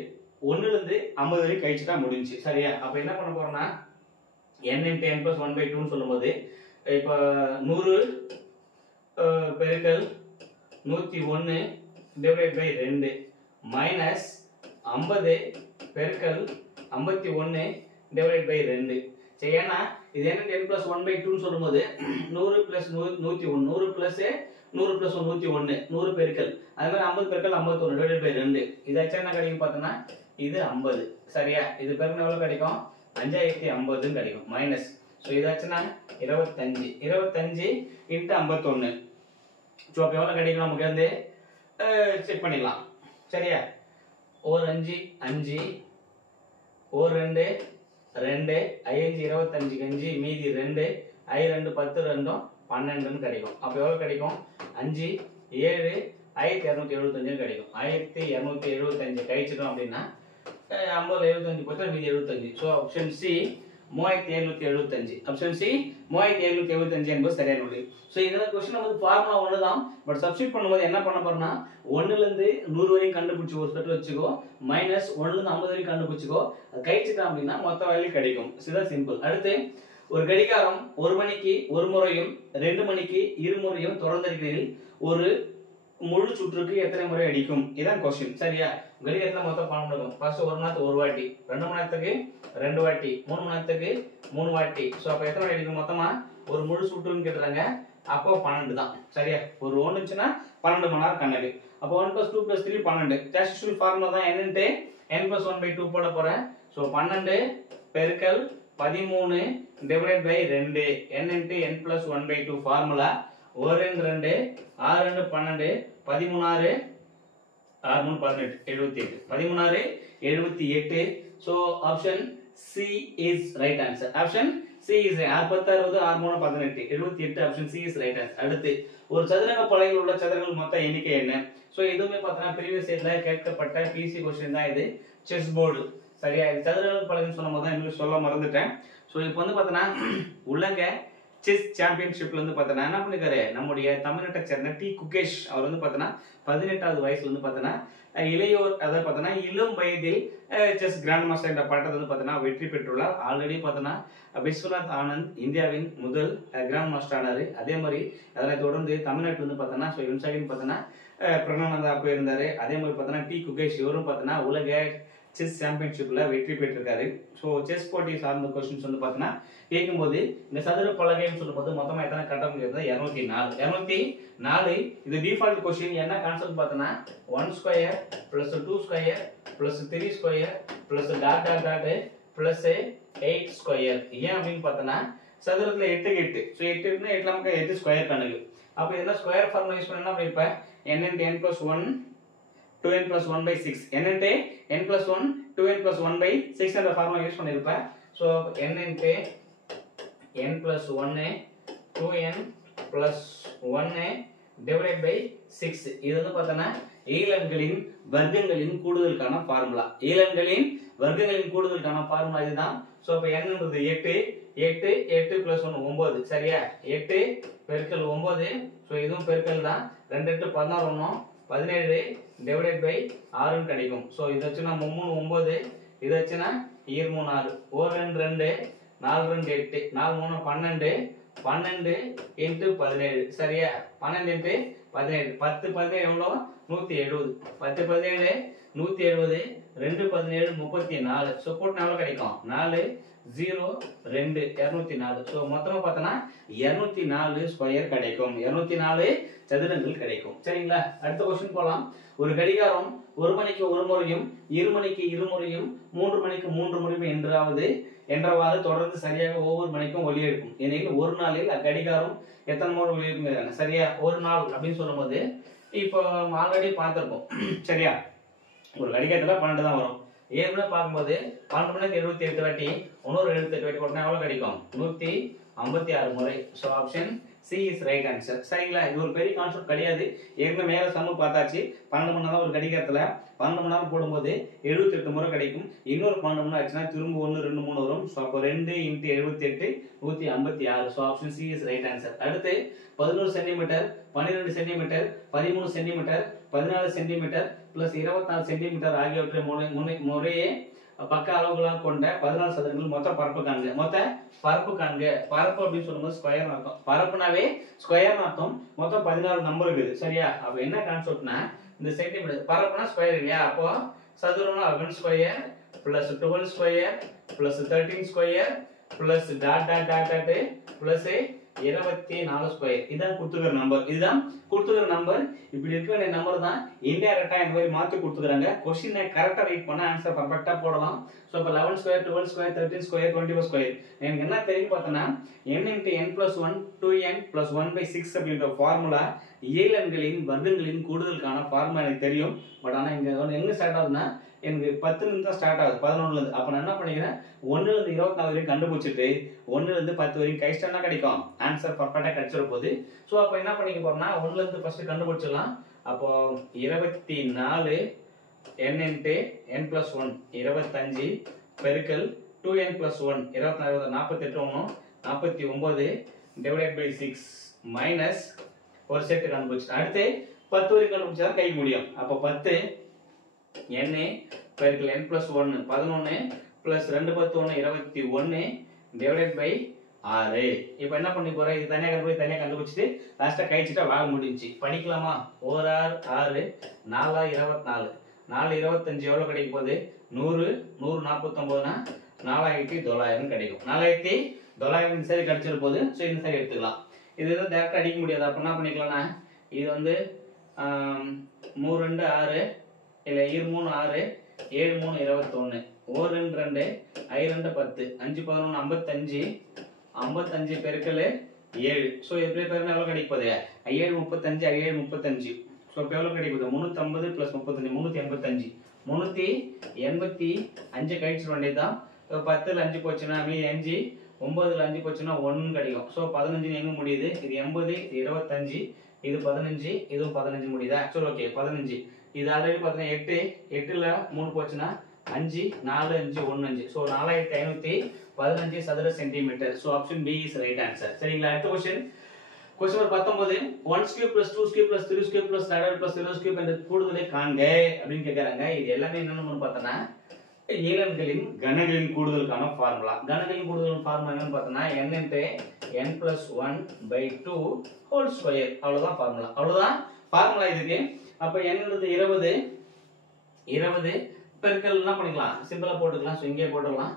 1 ல இருந்து 50 வரைக்கும் கழிச்சிட்டா முடிஞ்சு சரியா அப்ப என்ன பண்ண போறோம்னா n * n + 1/2 ன்னு சொல்லும்போது இப்ப 100 பெருக்கல் 101 divided by 2 minus 50 பெருக்கல் 51 divided by 2 சரி ஏன்னா இது என்ன 10 + 1/2 ன்னு சொல்லும்போது 100 + 101 100 + 101 100 பெருக்கல் அதே மாதிரி 50 பெருக்கல் 51 divided by 2 இது ஆக்சுவலா என்ன கிடைக்கும் பார்த்தனா இது 50 சரியா இது பெருக்கல் எவ்வளவு கிடைக்கும் 5050 ன்னு கிடைக்கும் மைனஸ் சோ இது ஆக்சுவலா 25 25 * 51 சோ அப்ப எவ்வளவு கிடைக்கும் நமக்கு வந்து செக் பண்ணிடலாம் சரியா ஒரு 5 5 ஒரு 2 2 5 25 5 மீதி 2 I 2 10 2 12 ன்னு கிடைக்கும் அப்ப எவ்வளவு கிடைக்கும் 5 7 1275 கிடைக்கும் 1275 கழிச்சிட்டோம் அப்படினா 50 75 போட்டா மீதி 75 so option C 3775 option C 3775 என்பது சரியான விடை சோ இதோட क्वेश्चन வந்து ஃபார்முலா ஒண்ணுதான் பட் சப்ஸ்டிட் பண்ணும்போது என்ன பண்ண போறோம்னா 1 ல இருந்து 100 வரைக்கும் கண்டுபிடிச்சு ஒரு செட் வச்சுக்கோ மைனஸ் 1 ல இருந்து 50 வரைக்கும் கண்டுபிடிச்சுக்கோ அது கழிச்சிட்டா அப்படினா மொத்த வேல்யூ கிடைக்கும் இதுதான் சிம்பிள் அடுத்து ஒரு கடிகாரம் 1 மணிக்கு ஒரு முறையும் 2 மணிக்கு இரு முறையும் தொடர்ந்திருக்கையில் ஒரு முழு சுற்றுக்கு எத்தனை முறை அடிக்கும் இதான் क्वेश्चन சரியா கடிகாரத்துல மொத்தம் 12 இருக்கும் ஃபர்ஸ்ட் 1 மணி நேரத்துக்கு ஒரு வாட்டி 2 மணி நேரத்துக்கு 2 வாட்டி 3 மணி நேரத்துக்கு 3 வாட்டி சோ அப்ப எத்தனை வாட்டி அடிக்கும் மொத்தமா ஒரு முழு சுற்றுன்னு கேக்குறாங்க அப்போ 12 தான் சரியா ஒரு ரவுண்ட் இருந்துச்சுனா 12 மணி நேரம் கணக்கு அப்போ 1 + 2 + 3 12 ஜஸ்ட் ஃபார்முலா தான் n * n + 1/2 போட போறேன் சோ 12 பெருக்கல் 13 divided by 2 n * n + 1/2 formula 1 2 6 2 12 13 6 3 18 78 13 so option C is right answer option C is 6 10 60 6 3 18 78 option C is right answer அடுத்து ஒரு சதுரங்க பலகையில் உள்ள சதுரங்கள் மொத்த எண்ணிக்கை என்ன சோ இதுவுமே பார்த்தா previous இயர்ல கேட்கப்பட்ட PC क्वेश्चन தான் இது செஸ் போர்டு சரியா இது சதுரங்க பலகைன்னு சொன்னபோது தான் இன்னும் சொல்ல மறந்துட்டேன் சோ இப்போ வந்து பார்த்தா உலக செஸ் சாம்பியன்ஷிப்ல வந்து பார்த்தா என்ன பண்ணிருக்காரு நம்முடைய தமிழ்நாட்டை சேர்ந்த டி குகேஷ் அவர் வந்து பார்த்தா 18வது வயசுல வந்து பார்த்தா இளையோர் அதாவது பார்த்தா இளம் வயதில் செஸ் கிராண்ட் மாஸ்டர் என்ற பட்டத்தை வந்து பார்த்தா வெற்றி பெற்றுள்ளார் ஆல்ரெடி பார்த்தா விஸ்வநாத் ஆனந்த் இந்தியாவின் முதல் கிராண்ட் மாஸ்டர் ஆனாரு அதே மாதிரி அதனை தொடர்ந்து தமிழ்நாட்டில் வந்து பார்த்தா ஸோ இன்சாகின் பார்த்தா பிரணானந்தா போயிருந்தாரு அதே மாதிரி பார்த்தா டி குகேஷ் இவரும் பார்த்தா உலக செஸ் சாம்பியன்ஷிப்ல வெற்றி பெற்றிருக்காரு ஸோ செஸ் போட்டி சார்ந்த கொஸ்டின்ஸ் வந்து பார்த்தீங்கன்னா கேட்கும்போது இந்த சதுர பலகைன்னு சொல்லும்போது மொத்தமா எத்தனை கட்டம் கேட்குறது 204 இது டிஃபால்ட் கொஸ்டின் என்ன கான்செப்ட் பார்த்தீங்கன்னா 1 square plus 2 square plus 3 square plus dot dot dot plus 8 square ஏன் அப்படின்னு பார்த்தீங்கன்னா சதுரத்துல 8 8 ஸோ 8 இருக்குன்னா 8 நமக்கு 8 ஸ்கொயர் கணக்கு அப்போ இதெல்லாம் ஸ்கொயர் ஃபார்முலா யூஸ் பண்ணா அப்படி இருப்பேன் n * n + 1 2n + 1/6 n * n + 1 2n + 1/6 என்ற ஃபார்முலா யூஸ் பண்ணிருப்பேன் so n * n + 1 2n + 1 divided by 6 இது வந்து பார்த்தா இயலெண்களின் வர்க்கங்களின் கூடுதலுக்கான ஃபார்முலா. இயலெண்களின் வர்க்கங்களின் கூடுதலுக்கான ஃபார்முலா இதுதான். சோ அப்ப n ன்றது 8 8 8 + 1 9 சரியா 8 பெருக்கல் 9 சோ இதுவும் பெருக்கல் தான் 2 8 16 17 டிவைடட் பை 6 ன்னு கிடைக்கும். சோ இத வச்சுனா 3 9 இத வச்சுனா 2 3 6 1 2 2 4 2 8 4 3 12 12 into 17 சரியா 12 into 17 10 17 எவ்வளவு 170 10 17 170 2 17 34 சோ போட்டு எவ்வளவு கிடைக்கும் 4 0 2 204 சோ மொத்தமா பார்த்தனா 204 ஸ்கொயர் கிடைக்கும் 204 சதுரங்கள் கிடைக்கும் சரிங்களா. அடுத்த क्वेश्चन போலாம். ஒரு கடிகாரம் 1 மணிக்கு ஒரு முறையும் 2 மணிக்கு இருமுறையும் 3 மணிக்கு 3 முறையும் என்றவாறு தொடர்ந்து சரியாக ஒவ்வொரு மணிக்கும் ஒலி எழுப்பும் எனில் ஒரு நாளில் கடிகாரம் எத்தனை முறை ஒலி எழுப்பும் சரியா ஒரு நாள் அப்படின்னு சொல்லும்போது இப்போ ஆல்ரெடி பார்த்திருப்போம் சரியா ஒரு கடிகாரத்துல 12 தான் வரும் ஏற்கனவே பார்க்கும்போது 12 மணிக்கு 78 வாட்டி இன்னொரு 78 வாட்டி போட்டா எவ்வளவு கிடைக்கும் 156 முறை. So option C is right answer சரிங்களா. இது ஒரு பெரிய கான்செப்ட் கிடையாது. ஏற்கனவே மேல சம்மு பார்த்தாச்சு 12 மணி நேரம் ஒரு கடிகாரத்துல 12 மணி நேரம் போடும்போது 78 முறை கிடைக்கும். இன்னொரு 12 மணி நேரம் ஆச்சுன்னா திரும்ப 1 2 3 வரும். சோ அப்போ 2 × 78 156. So option C is right answer. அடுத்து 11 centimetre 12 centimetre 13 centimetre 14 centimetre plus 24 centimetre ஆகியவற்றை முறையே பக்க அளவுகளாக கொண்ட 14 சதுரங்கள் மொத்த பரப்பு காண்க. மொத்த பரப்பு காண்க. பரப்பு அப்படின்னு சொல்லும்போது ஸ்கொயர் அர்த்தம். பரப்புனாவே ஸ்கொயர் அர்த்தம். மொத்தம் 14 நம்பர் இருக்குது சரியா. அப்ப என்ன கான்செப்ட்னா இந்த சென்டிமீட்டர் பரப்புனா ஸ்கொயர் இல்லையா. அப்போ சதுரம்னா 11 square plus 12 square plus 13 square plus dot dot dot dot plus 24 square. இதான் கொடுத்துக்கிற நம்பர். இதுதான் கொடுத்துக்கிற நம்பர். இப்படி இருக்க வேண்டிய நம்பர் தான் இன்டைரக்டா இந்த மாதிரி மாத்தி கொடுத்துக்கறாங்க. क्वेश्चனை கரெக்ட்டா ரைட் பண்ணா ஆன்சர் பெர்ஃபெக்ட்டா போடலாம். சோ அப்ப 11 ஸ்கொயர் 12 ஸ்கொயர் 13 ஸ்கொயர் 24 ஸ்கொயர் எனக்கு என்ன தெரியும் பார்த்தனா n × n + 1 2n + 1/6 அப்படிங்கற ஃபார்முலா இயலெண்களின் வர்க்கங்களின் கூடுதலுக்கான ஃபார்முலா எனக்கு தெரியும். பட் ஆனா இங்க எங்க ஸ்டார்ட் ஆகுதுன்னா எனக்கு 10 ல இருந்து தான் ஸ்டார்ட் ஆகுது 11 ல இருந்து. அப்ப நான் என்ன பண்ணிக்கிறேன் 1 ல இருந்து 24 வரைக்கும் கண்டுபிடிச்சிட்டு 1 ல இருந்து 10 வரைக்கும் கழிச்சா கிடைக்கும் ஆன்சர் பெர்ஃபெக்ட்டா கிடைச்சிர போகுது. சோ அப்ப என்ன பண்ணிக்க போறோம்னா 1 ல இருந்து ஃபர்ஸ்ட் கண்டுபிடிச்சிடலாம். அப்போ 24 n × n + 1 25 பெருக்கல் 2n + 1 24 48 49 டிவைடட் பை 6 மைனஸ் ஒரு செட் கண்டுபிடிச்சிட்டேன். அடுத்து 10 வரைக்கும் கண்டுபிடிச்சா கை முடியும். அப்ப 10 n பெருக்கல் n + 1 11 பிளஸ் 2 10 1 21 டிவைடட் பை 6. இப்போ என்ன பண்ணி போறேன் இது தனியா கண்டுபிடிச்சிட்டு லாஸ்டா கழிச்சிட்டா வேலை முடிஞ்சி. படிக்கலாமா 1 6 6 4 24 4 25 எவ்வளவு கிடைக்க போகுது 100 149 னா 4900 கிடைக்கும். 4900 இந்த சரி கிடைச்சிர போகுது. சோ இந்த சரி எடுத்துக்கலாம். இது டைரக்டா அடிக்க முடியாது. அப்ப என்ன பண்ணிக்கலாம்னா இது வந்து 3 2 6 இல்ல 2 3 6 7 3 21 1 2 2 I 2 10 5 11 55 55 பெருக்கல் 7. சோ எப்படி பெருக்கனா எவ்வளவு கிடைக்க போகுது I 7 35 I 7 35. சோ இப்போ எவ்வளவு கிடைக்க போகுது 350 + 35 385 கழிச்சிட வேண்டியதுதான். 10 ல 5 போச்சுனா மீதி 5 9 ல 5 போச்சுனா 1 கிடைக்கும். சோ 15 எங்க முடியுது இது 80 25 இது 15 இதுவும் 15 முடியுதா. சரி ஓகே 15 இது ஆல்ரெடி பார்த்தா 8 8 ல 3 போச்சுனா 5 4 5 1 5. சோ 4515 சதுர centimetre. So option B is right answer சரிங்களா. அடுத்த question number 19 1 cube + 2 cube + 3 cube + 11 + 0 cube என்ற கூடுதலை காண்க அப்படினு கேக்குறாங்க. இது எல்லாமே என்னன்னு பார்த்தனா இயலெண்களின் கணங்களின் கூடுதலுக்கான ஃபார்முலா. கணங்களின் கூடுதல் ஃபார்முலா என்னன்னு பார்த்தனா n × n + 1/2 ஹோல் ஸ்கொயர். அவ்வளவுதான் ஃபார்முலா. அவ்வளவுதான் ஃபார்முலா இதுக்கு. அப்ப n ன்றது 20 பெருக்கல் என்ன பண்ணிக்கலாம் சிம்பிளா போட்டுக்கலாம். சோ இங்கே போட்டுடலாம்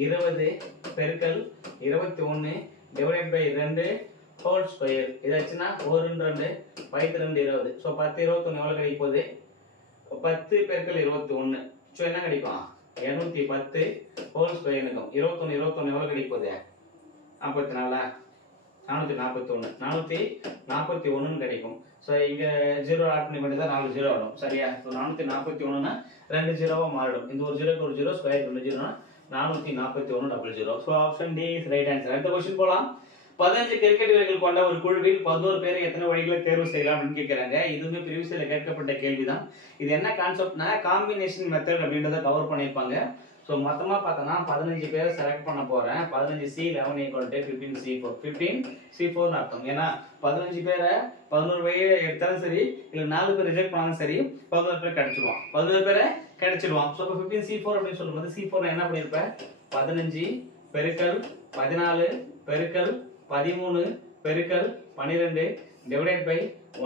20 பெருக்கல் 21 டிவைடட் பை 2 ஹோல் ஸ்கொயர். இதாச்சுனா 1 2 5 2 20. சோ 10 21 எவ்வளவு கிடைக்க போகுது 10 பெருக்கல் 21. சோ என்ன கிடைக்கும் 210 ஹோல் ஸ்கொயர் இருக்கும். 21 எவ்வளவு கிடைக்க போகுது 54 441 கிடைக்கும். சோ இங்க 0 ஆட் பண்ணி பண்ணிட்டா 4 0 வரும் சரியா. சோ 441 னா 2 0வா மாறிடும். இந்த ஒரு 0 க்கு ஒரு 0 ஸ்கொயர் 2 0 னா 441 00. So option D is right answer. அடுத்த क्वेश्चन போலாம். 15 கிரிக்கெட் வீரர்கள் கொண்ட ஒரு குழுவில் 11 பேரை எத்தனை வழிகளை தேர்வு செய்யலாம் அப்படின்னு கேட்கிறாங்க. இதுவுமே ப்ரீவியஸ்ல கேட்கப்பட்ட கேள்விதான். இது என்ன கான்செப்ட்னா காம்பினேஷன் மெத்தட் அப்படின்றத கவர் பண்ணிருப்பாங்க. சோ மொத்தமா பார்த்தோம்னா 15 பேரை செலக்ட் பண்ண போறேன். 15C11 = 15C4. 15C4 ன்னு அர்த்தம். ஏன்னா 15 பேரை 11 வழியை எடுத்தாலும் சரி, இல்ல 4 பேர் ரிஜெக்ட் பண்ணாலும் சரி, 11 பேர் கிடைச்சிடுவான். 11 பேரை கிடைச்சிடுவான். சோ 15C4 அப்படின்னு சொல்லும்போது C4 என்ன பண்ணிருப்பேன்? 15 பெருக்கல் 14 பெருக்கல் 13 பெருக்கல் 12 divided by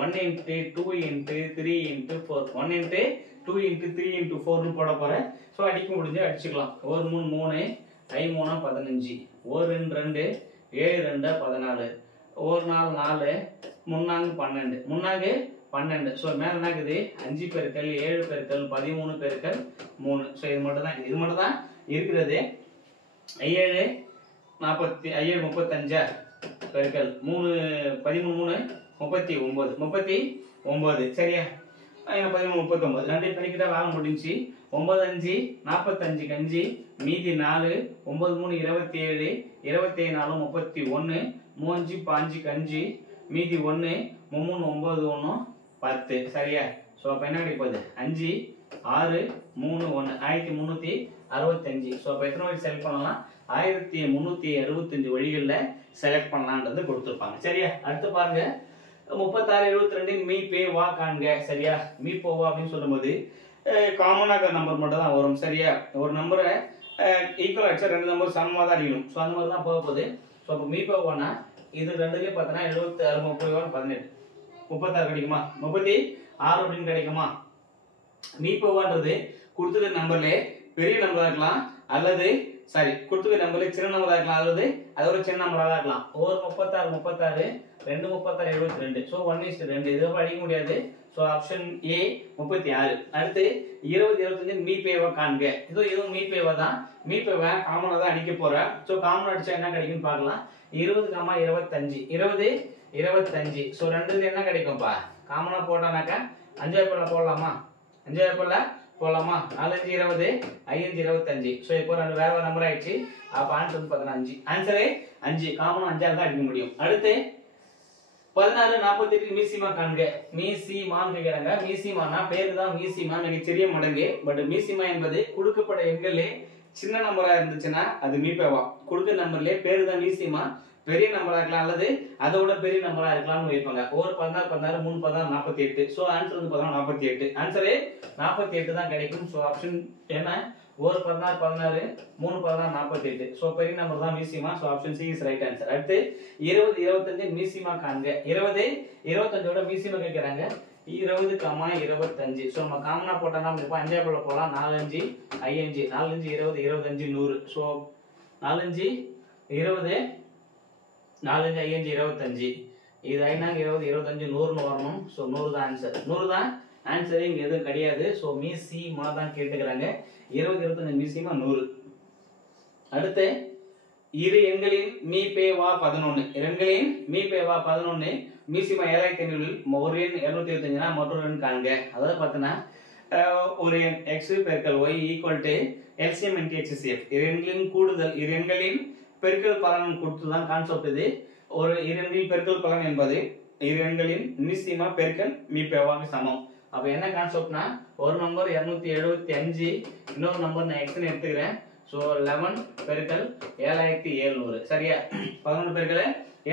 1 into 2 into 3 into 4. 1 into 2 into 3 into 4 னு போட போறேன். சோ அடிக்க முடிஞ்சு அடிச்சுக்கலாம். 1 3 3 5 3 15 1 2 7 2 14 1 4 4 3 12 3 12. சோ மேல என்ன இருக்குது? 5 பெருக்கல் 7 பெருக்கல் 13 பெருக்கல் 3. சோ இது மட்டும் தான் இருக்கிறது. 7 35 பெருக்கல் 3 13 39 39 சரியா? 13 39 ரெண்டு கணக்கிட்டா வாங்க முடிஞ்சு. 9 5 45 5 மீதி 4 9 3 27 27 4 31 3 5 5 மீதி 1 3 9 1 10 சரியா? சோ அப்ப என்ன கிடைப்பது? 5 6 3 1 1365. சோ அப்ப எத்தனை வழி செலக்ட் பண்ணலாம்? 1365 வழிகள்ல செலக்ட் பண்ணலாம்ன்றது கொடுத்திருப்பாங்க. சரியா? அடுத்து பாருங்க 36 72 மீ பே வா காண்க. சரியா? மீ போவா அப்படின்னு சொல்லும்போது காமனா நம்பர் மட்டும் தான் வரும். சரியா? ஒரு நம்பரை ஈக்குவல் ஆச்சு, ரெண்டு நம்பர் சமமா தான் அடிக்கணும். சோ அந்த மாதிரி தான் போக போகுது. சோ அப்ப மீ போவானா இது ரெண்டுலயே பார்த்தனா 76 30 18 36 கிடைக்குமா? 36 அப்படின்னு கிடைக்குமா? மீ போவான்றது கொடுத்துருக்க நம்பர்ல பெரிய நம்பரா இருக்கலாம், அல்லது சாரி கொடுத்துருக்க நம்பர்ல சின்ன நம்பரா இருக்கலாம், அல்லது அது ஒரு சின்ன நம்பரா தான் இருக்கலாம். ஒரு 36 36 2 36 72. சோ 1:2 இது அடிக்க முடியாது. So option A 36. அடுத்து 20 25 மீ பேவா காண்க. இதுவும் மீ பேவா தான். மீ பேவா காமனா தான் அடிக்க போறேன். சோ காமனா அடிச்சா என்ன கிடைக்கும்னு பார்க்கலாம். 20, 25 20 25. சோ ரெண்டுல என்ன கிடைக்கும்பா? காமனா போட்டானாக்கா 5 பேர்ல போடலாமா? 5 பேர்ல போலாமா? 4 5 20 5 25. சோ இப்போ ரெண்டு வேற நம்பர் ஆயிடுச்சு. அப்ப ஆன்சர் வந்து 15. ஆன்சரே 5. காமனா 5 ஆல தான் அடிக்க முடியும். அடுத்து 16 48 மீசிமா காண்க. மீசிமான்னு கேக்குறாங்க. மீசிமானா பேரு தான் மீசிமா, மிகச்சிறிய மடங்கு. பட் மீசிமா என்பது கொடுக்கப்பட்ட எண்களே சின்ன நம்பரா இருந்துச்சுன்னா அது மீபேவா. கொடுக்க நம்பர்லயே பேரு தான் மீசிமா, பெரிய நம்பரா இருக்கலாம் அல்லது அதோட பெரிய நம்பரா இருக்கலாம்னு வைப்பாங்க. ஒரு 16 16 3 16 48. சோ ஆன்சர் வந்து 48. ஆன்சரே 48 தான் கிடைக்கும். சோ ஆப்ஷன் என்ன? ஒரு 16 16 3 16 48. சோ பெரிய நம்பர் தான் மீசிமா. So option C is right answer. அடுத்து 20 25 மீசிமா காண்க. 20 25ஓட மீசிமா கேக்குறாங்க. 20, 25. சோ நம்ம காமனா போட்டோம்னா இப்போ 5 போல போலாம். 4 5 5 4 5 20 25 100. சோ 4 5 20 4 5 5 25. இது 5 20 25 100 னு வரணும். சோ 100 தான் ஆன்சர். 100 தான் ஆன்சர். இங்க எதுவும் கிடையாது. சோ மீசிமா தான் கேட்டுக்கறாங்க. 20 25 மீசிமா 100. அடுத்து இரு எண்களின் மீ பே வா 11. எண்களின் மீ பே வா 11 மீசிமா 7500 ஒரு எண் 225 னா மற்றொரு எண் காண்க. அதாவது பார்த்தனா ஒரு எண் x பெருக்கல் y LCM × HCF. இரு எண்களின் கூடுதல் இரு எண்களின் பெருக்கல் பலன் கொடுத்து தான் கான்செப்ட் இது. ஒரு இரு எண்களின் பெருக்கல் பலன் என்பது இரு எண்களின் மீசிமா பெருக்கல் மீ பே வாக்கு சமம். அப்ப என்ன கான்செப்ட்னா ஒரு நம்பர் 275, இன்னொரு நம்பர் நான் x ன்னு எடுத்துக்கிறேன். சோ 11 பெருக்கல் 7700. சரியா? 11 பெருக்கல்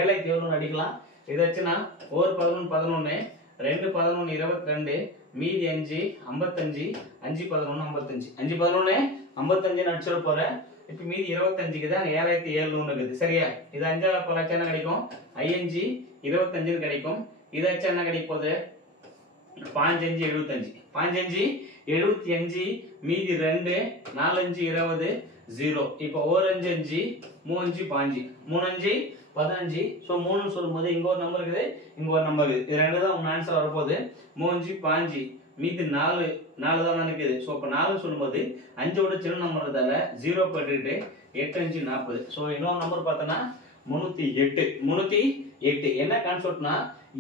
7700 அடிக்கலாம். இத வச்சுனா ஒரு 11 11 2 11 22 மீதி 5 55 5 11 55 5 11 55 ன்னு அடிச்சிர போறேன். இப்போ மீதி 25க்கு தான் 7700 இருக்குது. சரியா? இது 5 ஆல போலாச்சா என்ன கிடைக்கும்? 5 25 ன்னு கிடைக்கும். இத வச்சா என்ன கிடைக்க போகுது? 5 5 75 5 5 75 மீதி 2 4 5 20 0. இப்போ 1 5 5 3 5 3 5 15. சோ 3 ன்னு சொல்லும்போது இங்க ஒரு நம்பர் இருக்குது, இங்க ஒரு நம்பர் இருக்குது. இது ரெண்டு தான் உங்க ஆன்சர் வர போகுது. 3 5 மீதி 4 தான் இருக்குது. சோ அப்ப 4 ன்னு சொல்லும்போது 5 ஓட சின்ன நம்பர்தால 0 போட்டுட்டு 8 5 40. சோ இன்னொரு நம்பர் பார்த்தனா 308. 308 என்ன கான்செப்ட்னா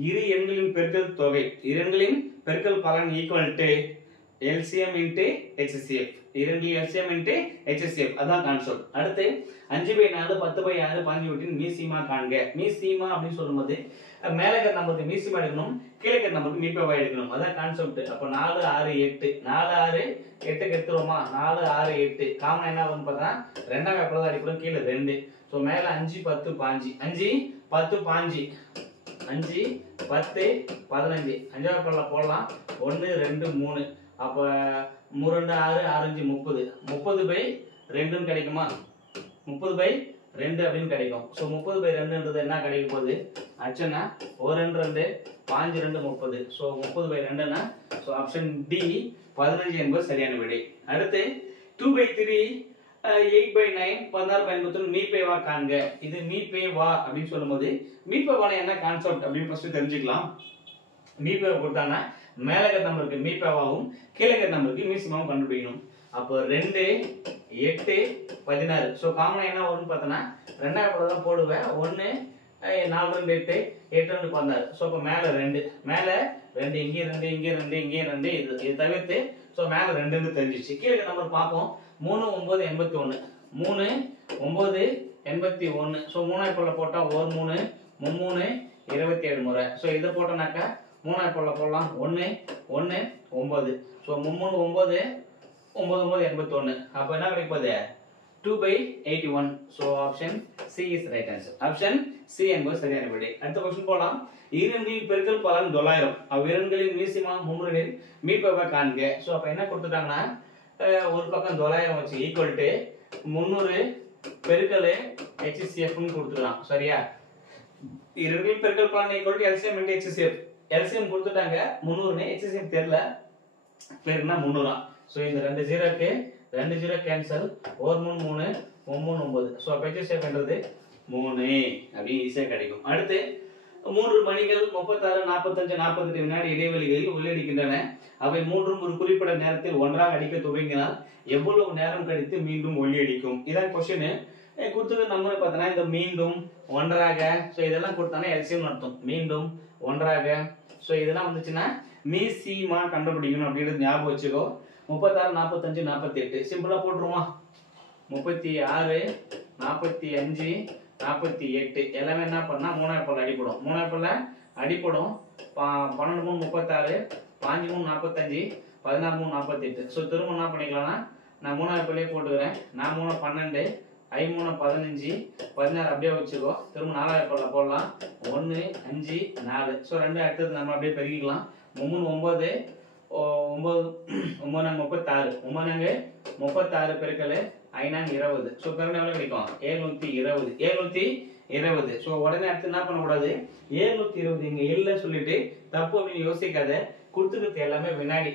இரு எண்களின் பெருக்கல் தொகை, இரு எண்களின் பெருக்கல் பலன் equal to LCM into HCF. இரண்டு LCM into HCF. அதான் கான்செப்ட். அடுத்து 5/4 10/6 பாஞ்சுவட்டின் மீசிமா காண்க. மீசிமா அப்படின்னு சொல்லும்போது மேல இருக்கிற நம்பருக்கு மீசிமா எடுக்கணும், கீழே இருக்கிற நம்பருக்கு மீப்பேவா எடுக்கணும். அதான் கான்செப்ட். அப்ப 4 6 8 4 6 8க்கு எடுத்துருவோமா? 4 6 8 காமன் என்ன வரும்னு பார்த்தா ரெண்டாம் வேப்பல அடிப்படும், கீழே 2. சோ மேல 5 10 5 5 10 5 5 10 15 அஞ்சாவது வேப்பல போடலாம். 1 2 3 அப்ப 3 2 6 6 5 30 30/2 கிடைக்குமா? 30/2 அப்படின்னு கிடைக்கும். சோ 30/2ன்றது என்ன கிடைக்க போகுது? ஆக்சுவலா 1 2 5 2 30. சோ 30/2னா சோ ஆப்ஷன் டி 15 என்பது சரியான விடை. அடுத்து 2/3 8/9 16/53 மீப்பேவா காண்க. இது மீப்பேவா அப்படின்னு சொல்லும்போது மீப்பேவான என்ன கான்செப்ட் அப்படின்னு ஃபர்ஸ்ட் தெரிஞ்சுக்கலாம். மீப்பேவா கொடுத்தானா மேல இருக்கிற நம்பருக்கு மீப்பேவாவும் கீழே இருக்கிற நம்பருக்கு மீசிமாவும் கண்டுபிடிக்கணும். அப்போ 2 8 16. சோ காமனா என்ன வரும்னு பார்த்தனா ரெண்டாவது தான் போடுவேன். 1 4 2 8 8 2 16. சோ அப்ப மேல 2 இங்க 2 இங்க 2 இங்க 2 இது தவிர்த்து சோ மேல 2 ன்னு தெரிஞ்சிச்சு. கீழே நம்பர் பாப்போம். 3 9 81 3 9 81. சோ 3 போல போட்டா 1 3 3 27 முறை. சோ இத போட்டனாக்கா 3 போல போடலாம். 1 1 9. சோ 3 9 9 81. அப்ப என்ன கிடைக்குது? 2/81. so option C is right answer. option C என்பது சரியான விடை. அடுத்த क्वेश्चन போலாம். இரண்டின் பெருக்கல் பலன் 900. அவ்விரண்களின் மீசிமா மும்முரனின் மீப்பேவா காண்க. சோ அப்ப என்ன கொடுத்துட்டாங்கன்னா ஒரு பக்கம் 900 வச்சு ஈக்குவல் டு 300 பெருக்கல் HCF ன்னு கொடுத்துக்கலாம். சரியா? இரண்டின் பெருக்கல் பலன் equal to LCM into HCF. LCM கொடுத்துட்டாங்க 300 னு, HCF தெரியல. பெருக்குனா 300. சோ இந்த 2 0க்கு 2 0 கேன்சல். 1 3 3 3 9. சோ அப்ப HCF என்றது 3 அப்படி ஈஸியா கிடைக்கும். அடுத்து 3 மணிகள் 36 45 48 வினாடி இடைவெளிகளில் உள்ளிடுகின்றன. அவை மூன்றும் ஒரு குறிப்பிட்ட நேரத்தில் ஒன்றாக அடிக்க துவங்கினால் எவ்வளவு நேரம் கழித்து மீண்டும் ஒளியடிக்கும்? இதான் क्वेश्चन. கொடுத்தது நம்ம பார்த்தனா இந்த மீண்டும் ஒன்றாக சோ இதெல்லாம் கொடுத்தானே LCM அர்த்தம். மீண்டும் ஒன்றாக சோ இதெல்லாம் வந்துச்சுனா மீசிமா கண்டுபிடிக்கணும் அப்படின்றது ஞாபகம் வச்சுக்கோ. 36 45 48 சிம்பிளா போட்டுருமா? 36 45 48 எல்லாமே என்ன பண்ணா 3 போல அடிப்படும். 3 போல அடிப்படும். 12 3 36 5 3 45 16 3 48. சோ திரும்ப என்ன பண்ணிக்கலாம்னா நான் 3 போலயே போட்டுக்கிறேன். நான் 3 12 I 3 15 16 அப்படியே வச்சுக்கோ. திரும்ப 4 போல போடலாம். 1 5 4. சோ ரெண்டு அடுத்து நம்ம அப்படியே பெருக்கிக்கலாம். 3 9 9 36 36 பெருக்கல் 5 20. சோ பெருக்கல் எவ்வளவு கிடைக்கும்? 720 720. சோ உடனே அடுத்து என்ன பண்ண கூடாது? 720 இங்க இல்ல சொல்லிட்டு தப்பு அப்படின்னு யோசிக்காத. கொடுத்துக்கிறது எல்லாமே வினாடி.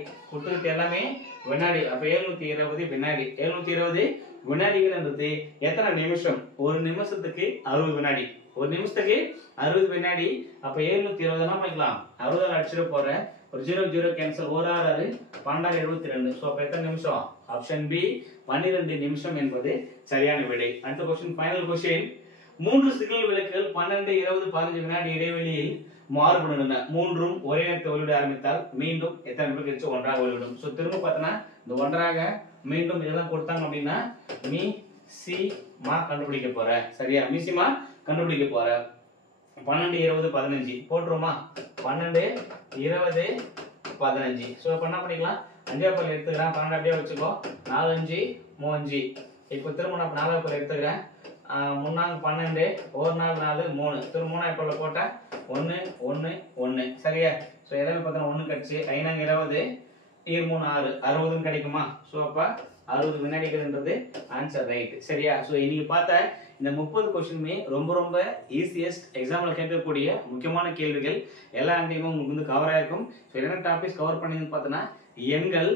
வினாடி. அப்ப 720 வினாடி. 720 வினாடிகள்ன்றது எத்தனை நிமிஷம்? ஒரு நிமிஷத்துக்கு 60 வினாடி. ஒரு நிமிஷத்துக்கு 60 வினாடி. அப்ப 720 என்ன பண்ணிக்கலாம்? 60 அடிச்சிட போற. ஒரு 0 0 கேன்சல். 1 6 12 72. சோ அப்ப எத்தனை நிமிஷம்? ஆப்ஷன் பி 12 நிமிஷம் என்பது சரியான விடை. அடுத்த क्वेश्चन ஃபைனல் क्वेश्चन. 3 சிக்னல் விளக்குகள் 12 20 15 வினாடி இடைவெளியில் மாறுபடுகின்றன. மூன்றும் ஒரே நேரத்தில் ஒளிவிட ஆரம்பித்தால் மீண்டும் எத்தனை நிமிடம் கழிச்சு ஒன்றாக ஒளிவிடும்? சோ திரும்ப பார்த்தனா இந்த ஒன்றாக மீண்டும் இதெல்லாம் கொடுத்தாங்க அப்படின்னா மீ சி மா கண்டுபிடிக்க போற. சரியா? மீசிமா கண்டுபிடிக்க போற. 12 20 15 போட்டுருமா? 12 20 15. சோ இப்ப என்ன பண்ணிக்கலாம்? 5 பல்ல எடுத்துக்கிறேன். 12 அப்படியே வச்சுக்கோ. 4 5 3 இப்போ திரும்ப நான் 4 பல்ல எடுத்துக்கிறேன். 3 12 1 4 4 3. திரும்ப 3 பல்ல போட்டா 1 1 1. சரியா? சோ எல்லாமே பார்த்தா 1 கழிச்சு 5 20 3 6 60 கிடைக்குமா? சோ அப்ப 60 வினாடிகள்ன்றது ஆன்சர் ரைட். சரியா? சோ இன்னைக்கு பார்த்த இந்த 30 क्वेश्चनமே ரொம்ப ஈஸியஸ்ட் எக்ஸாம்ல கேட்கக்கூடிய முக்கியமான கேள்விகள் எல்லா ஆண்டையும் உங்களுக்கு வந்து கவர் ஆயிருக்கும். சோ என்ன டாபிக்ஸ் கவர் பண்ணீங்கன்னு பார்த்தனா எண்கள்,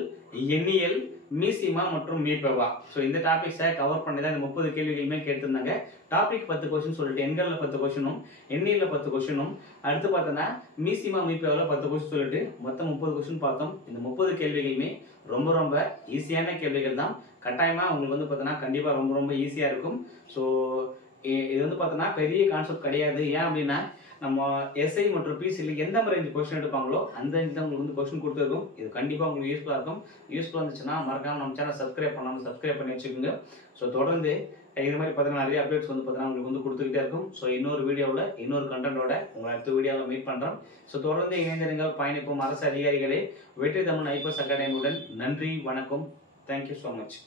எண்ணியல், மீசிமா மற்றும் மீப்பேவா. சோ இந்த டாபிக்ஸை கவர் பண்ணி தான் இந்த 30 கேள்விகளுமே கேட்டிருந்தாங்க. டாபிக் 10 क्वेश्चन சொல்லிட்டு எண்கள்ல 10 क्वेश्चनும் எண்ணியல்ல 10 क्वेश्चनும் அடுத்து பார்த்தனா மீசிமா மீப்பேவால 10 क्वेश्चन சொல்லிட்டு மொத்தம் 30 क्वेश्चन பார்த்தோம். இந்த 30 கேள்விகளுமே ரொம்ப ஈஸியான கேள்விகள் தான். கட்டாயமா உங்களுக்கு வந்து பார்த்தனா கண்டிப்பா ரொம்ப ஈஸியா இருக்கும். சோ இது வந்து பார்த்தனா பெரிய கான்செப்ட் கிடையாது. ஏன் அப்படின்னா நம்ம எஸ்ஐ மற்றும் பிசியில் எந்த மாதிரி ரேஞ்ச் கொஸ்டின் எடுப்பாங்களோ அந்த ரேஞ்ச் தான் உங்களுக்கு வந்து கொஸ்டின் கொடுத்துருக்கும். இது கண்டிப்பாக உங்களுக்கு யூஸ்ஃபுல்லாக இருக்கும். யூஸ்ஃபுல்லாக இருந்துச்சுன்னா மறக்காம நம்ம சேனல் சப்ஸ்கிரைப் பண்ணி வச்சுக்கோங்க. ஸோ தொடர்ந்து இது மாதிரி பார்த்தீங்கன்னா நிறைய அப்டேட்ஸ் வந்து பார்த்தீங்கன்னா உங்களுக்கு வந்து கொடுத்துக்கிட்டே இருக்கும். ஸோ இன்னொரு வீடியோவில் இன்னொரு கண்டென்ட்டோட உங்களை அடுத்த வீடியோவில் மீட் பண்ணுறோம். ஸோ தொடர்ந்து இணைந்திருங்கள், பயணிப்போம் அரசு அதிகாரிகளே. வெற்றி தமிழ் ஐபிஎஸ் அகாடமியுடன். நன்றி, வணக்கம். Thank you so much.